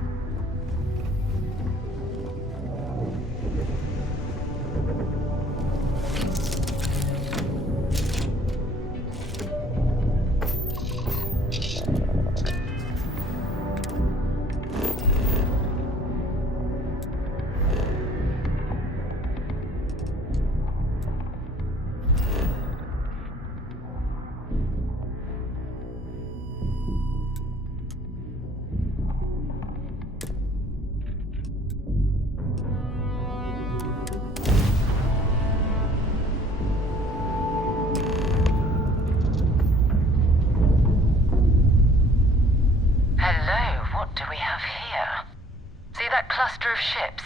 Cluster of ships.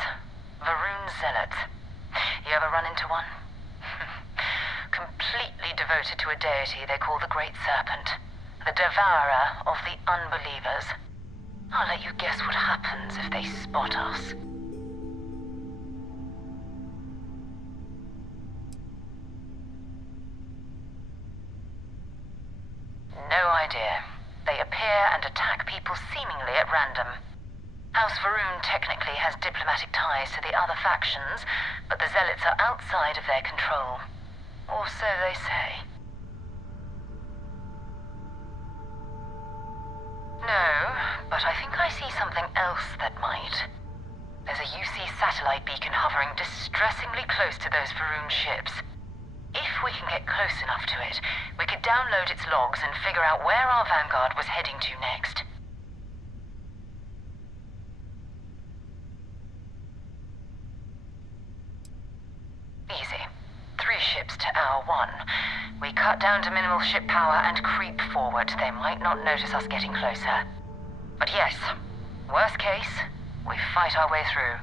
Varun Zealots. You ever run into one? Completely devoted to a deity they call the Great Serpent. The devourer of the unbelievers. I'll let you guess what happens if they spot us. No idea. They appear and attack people seemingly at random. House Varun technically has diplomatic ties to the other factions, but the Zealots are outside of their control. Or so they say. No, but I think I see something else that might. There's a UC satellite beacon hovering distressingly close to those Varun ships. If we can get close enough to it, we could download its logs and figure out where our vanguard was heading to next. Easy. 3 ships to our 1. We cut down to minimal ship power and creep forward. They might not notice us getting closer. But yes, worst case, we fight our way through.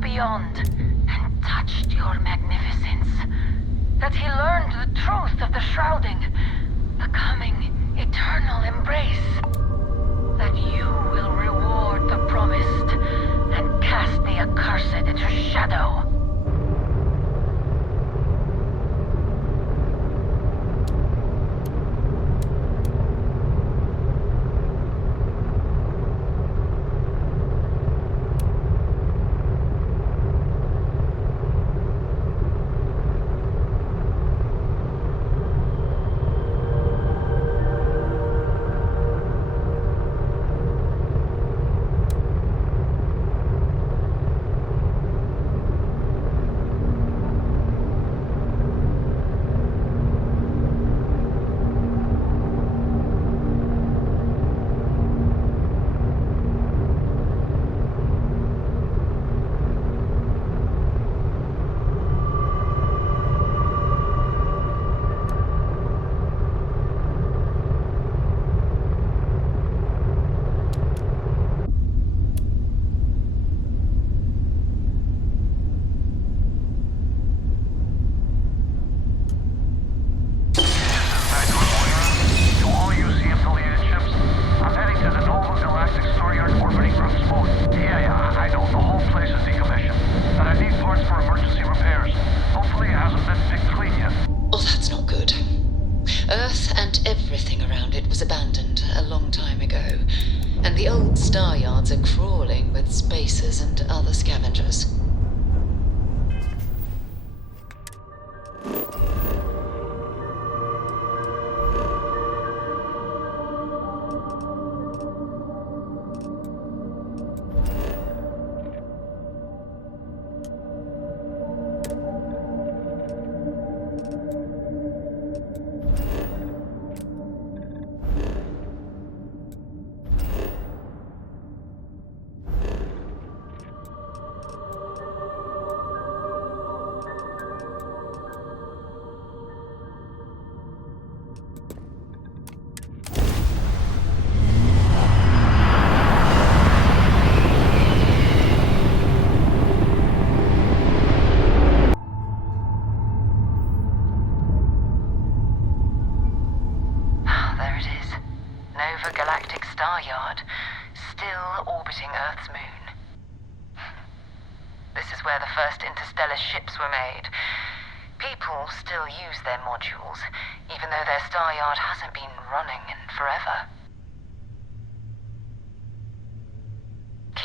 the beyond and touched your magnificence. That he learned the truth of the shrouding, the coming eternal embrace. That you will reward the promised and cast the accursed into shadow.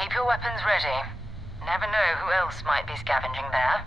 Keep your weapons ready. Never know who else might be scavenging there.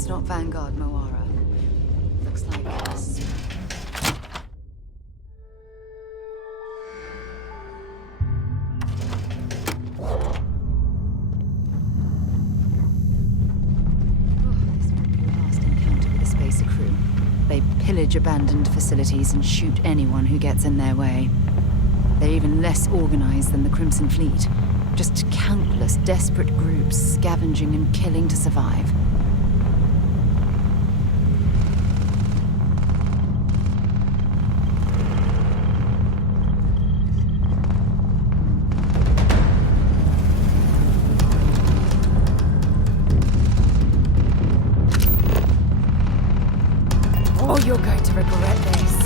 It's not Vanguard, Moara. Looks like us. They pillage abandoned facilities and shoot anyone who gets in their way. They're even less organized than the Crimson Fleet. Just countless desperate groups scavenging and killing to survive. Oh, you're going to regret this.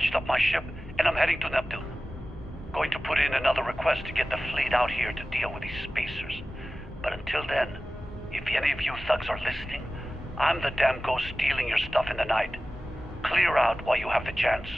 patched up my ship, and I'm heading to Neptune. Going to put in another request to get the fleet out here to deal with these spacers. But until then, if any of you thugs are listening, I'm the damn ghost stealing your stuff in the night. Clear out while you have the chance.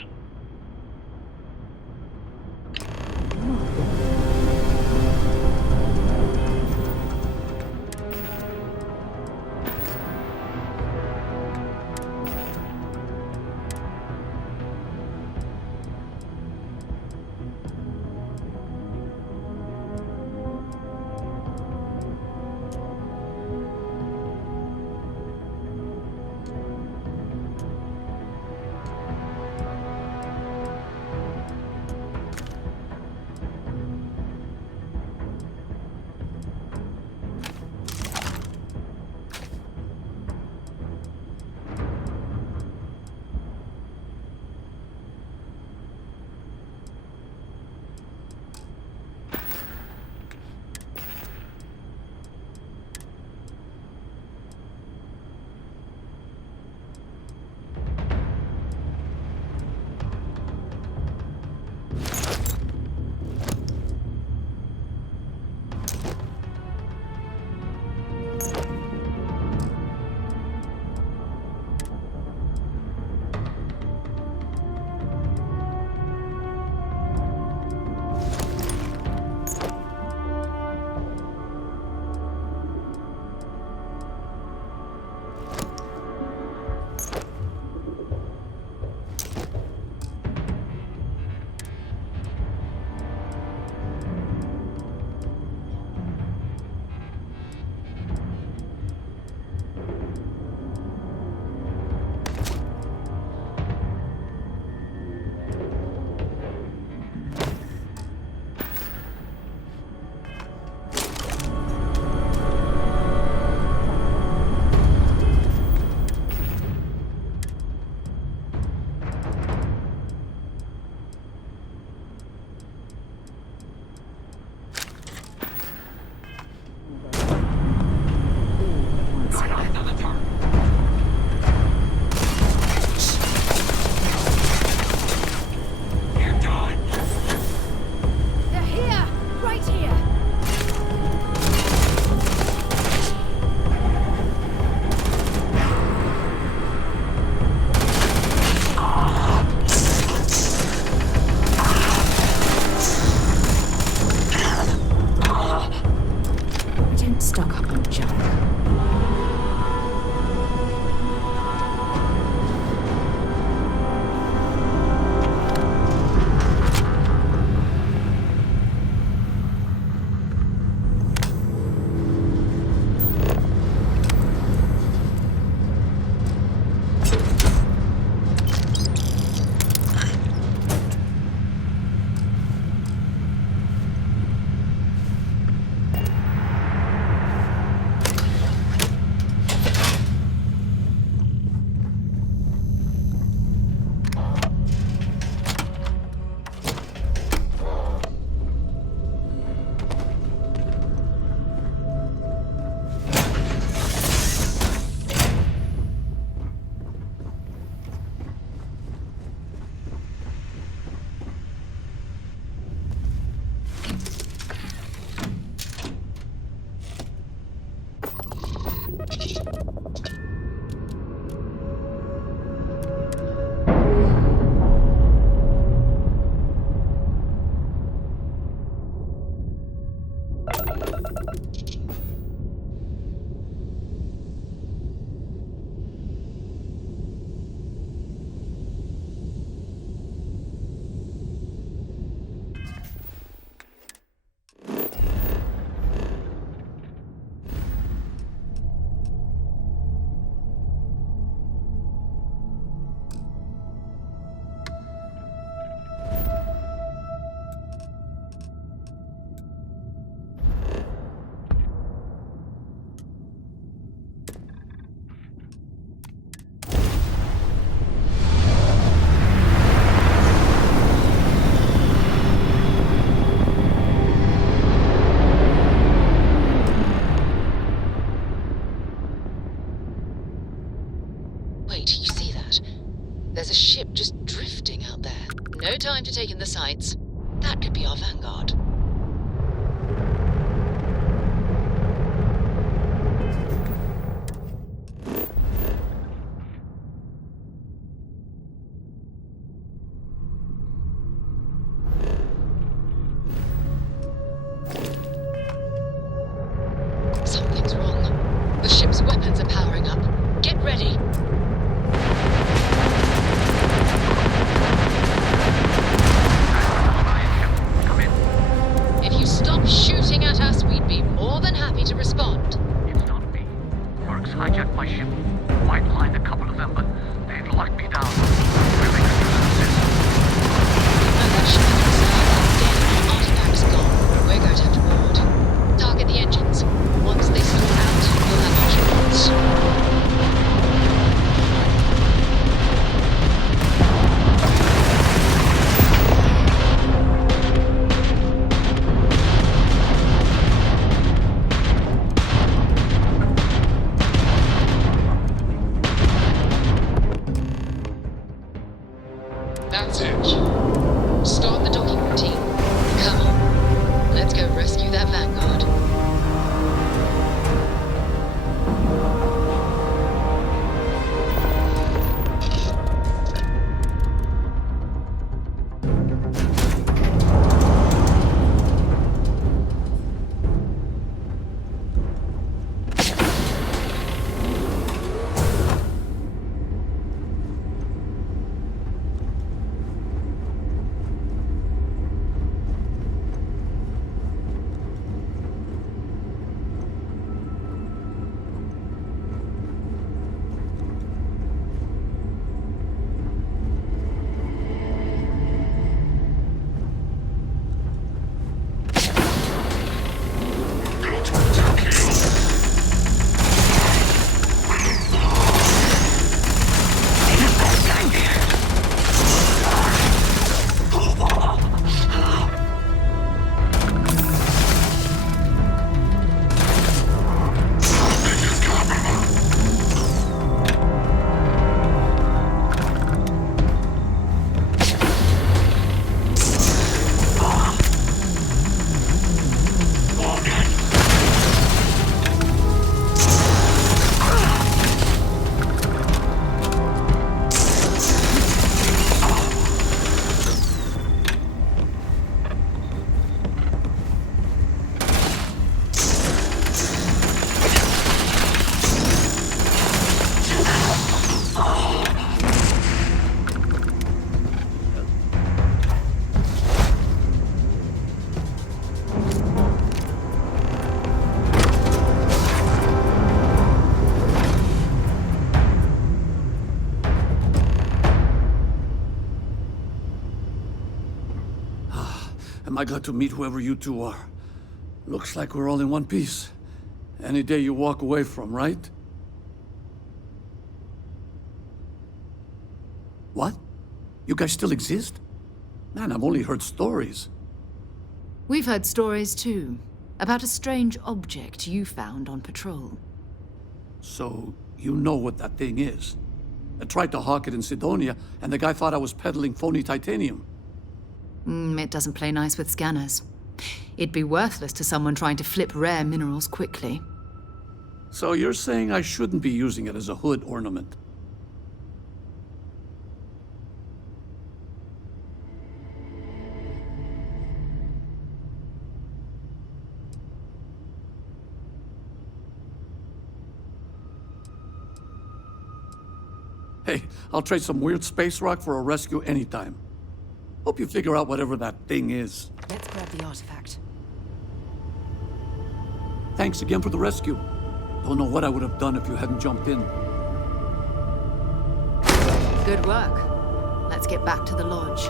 No time to take in the sights. That could be our vanguard. Something's wrong. The ship's weapons are powering up. Get ready. If you stop shooting at us, we'd be more than happy to respond. It's not me. Mercs hijacked my ship. White lined a couple of them, but they've locked me down. Really could use an assist. That ship is artifacts gone. We're going to have to board. Target the engines. Once they stall out, we'll have our chance. That's it. Start the docking routine. Come on. Let's go rescue that vanguard. Am I glad to meet whoever you two are? Looks like we're all in one piece. Any day you walk away from, right? What? You guys still exist? Man, I've only heard stories. We've heard stories too, about a strange object you found on patrol. So, you know what that thing is? I tried to hawk it in Sidonia, and the guy thought I was peddling phony titanium. It doesn't play nice with scanners. It'd be worthless to someone trying to flip rare minerals quickly. So you're saying I shouldn't be using it as a hood ornament? Hey, I'll trade some weird space rock for a rescue anytime. Hope you figure out whatever that thing is. Let's grab the artifact. Thanks again for the rescue. Don't know what I would have done if you hadn't jumped in. Good work. Let's get back to the lodge.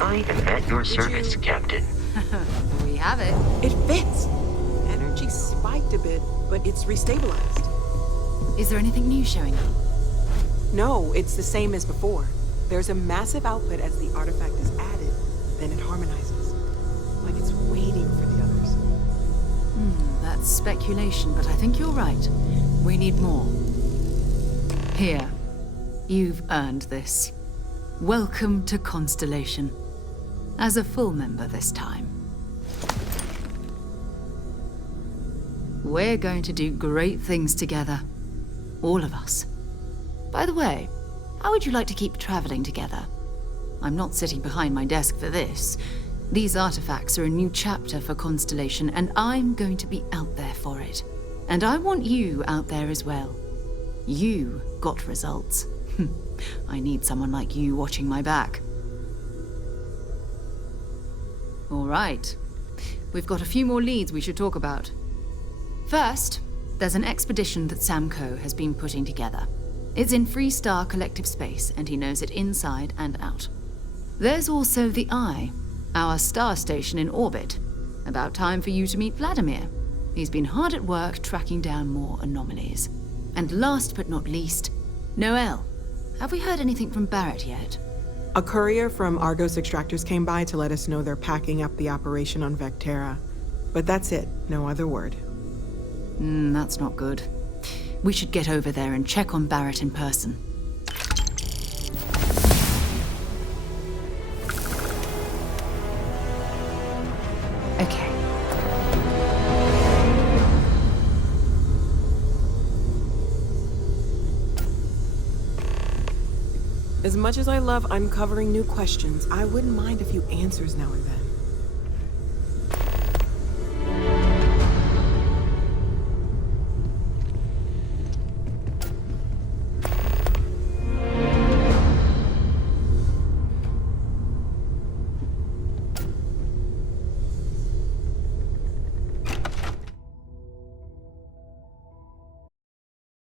I am at your service, Captain. We have it. It fits. Energy spiked a bit, but it's restabilized. Is there anything new showing up? No, it's the same as before. There's a massive output as the artifact is added, then it harmonizes. Like it's waiting for the others. That's speculation, but I think you're right. We need more. Here. You've earned this. Welcome to Constellation. As a full member this time. We're going to do great things together. All of us. By the way, how would you like to keep traveling together? I'm not sitting behind my desk for this. These artifacts are a new chapter for Constellation, and I'm going to be out there for it. And I want you out there as well. You got results. I need someone like you watching my back. All right. We've got a few more leads we should talk about. First, there's an expedition that Samco has been putting together. It's in Freestar Collective Space, and he knows it inside and out. There's also the Eye, our star station in orbit. About time for you to meet Vladimir. He's been hard at work tracking down more anomalies. And last but not least, Noel. Have we heard anything from Barrett yet? A courier from Argos Extractors came by to let us know they're packing up the operation on Vectera. But that's it, no other word. That's not good. We should get over there and check on Barrett in person. Okay. As much as I love uncovering new questions, I wouldn't mind a few answers now and then.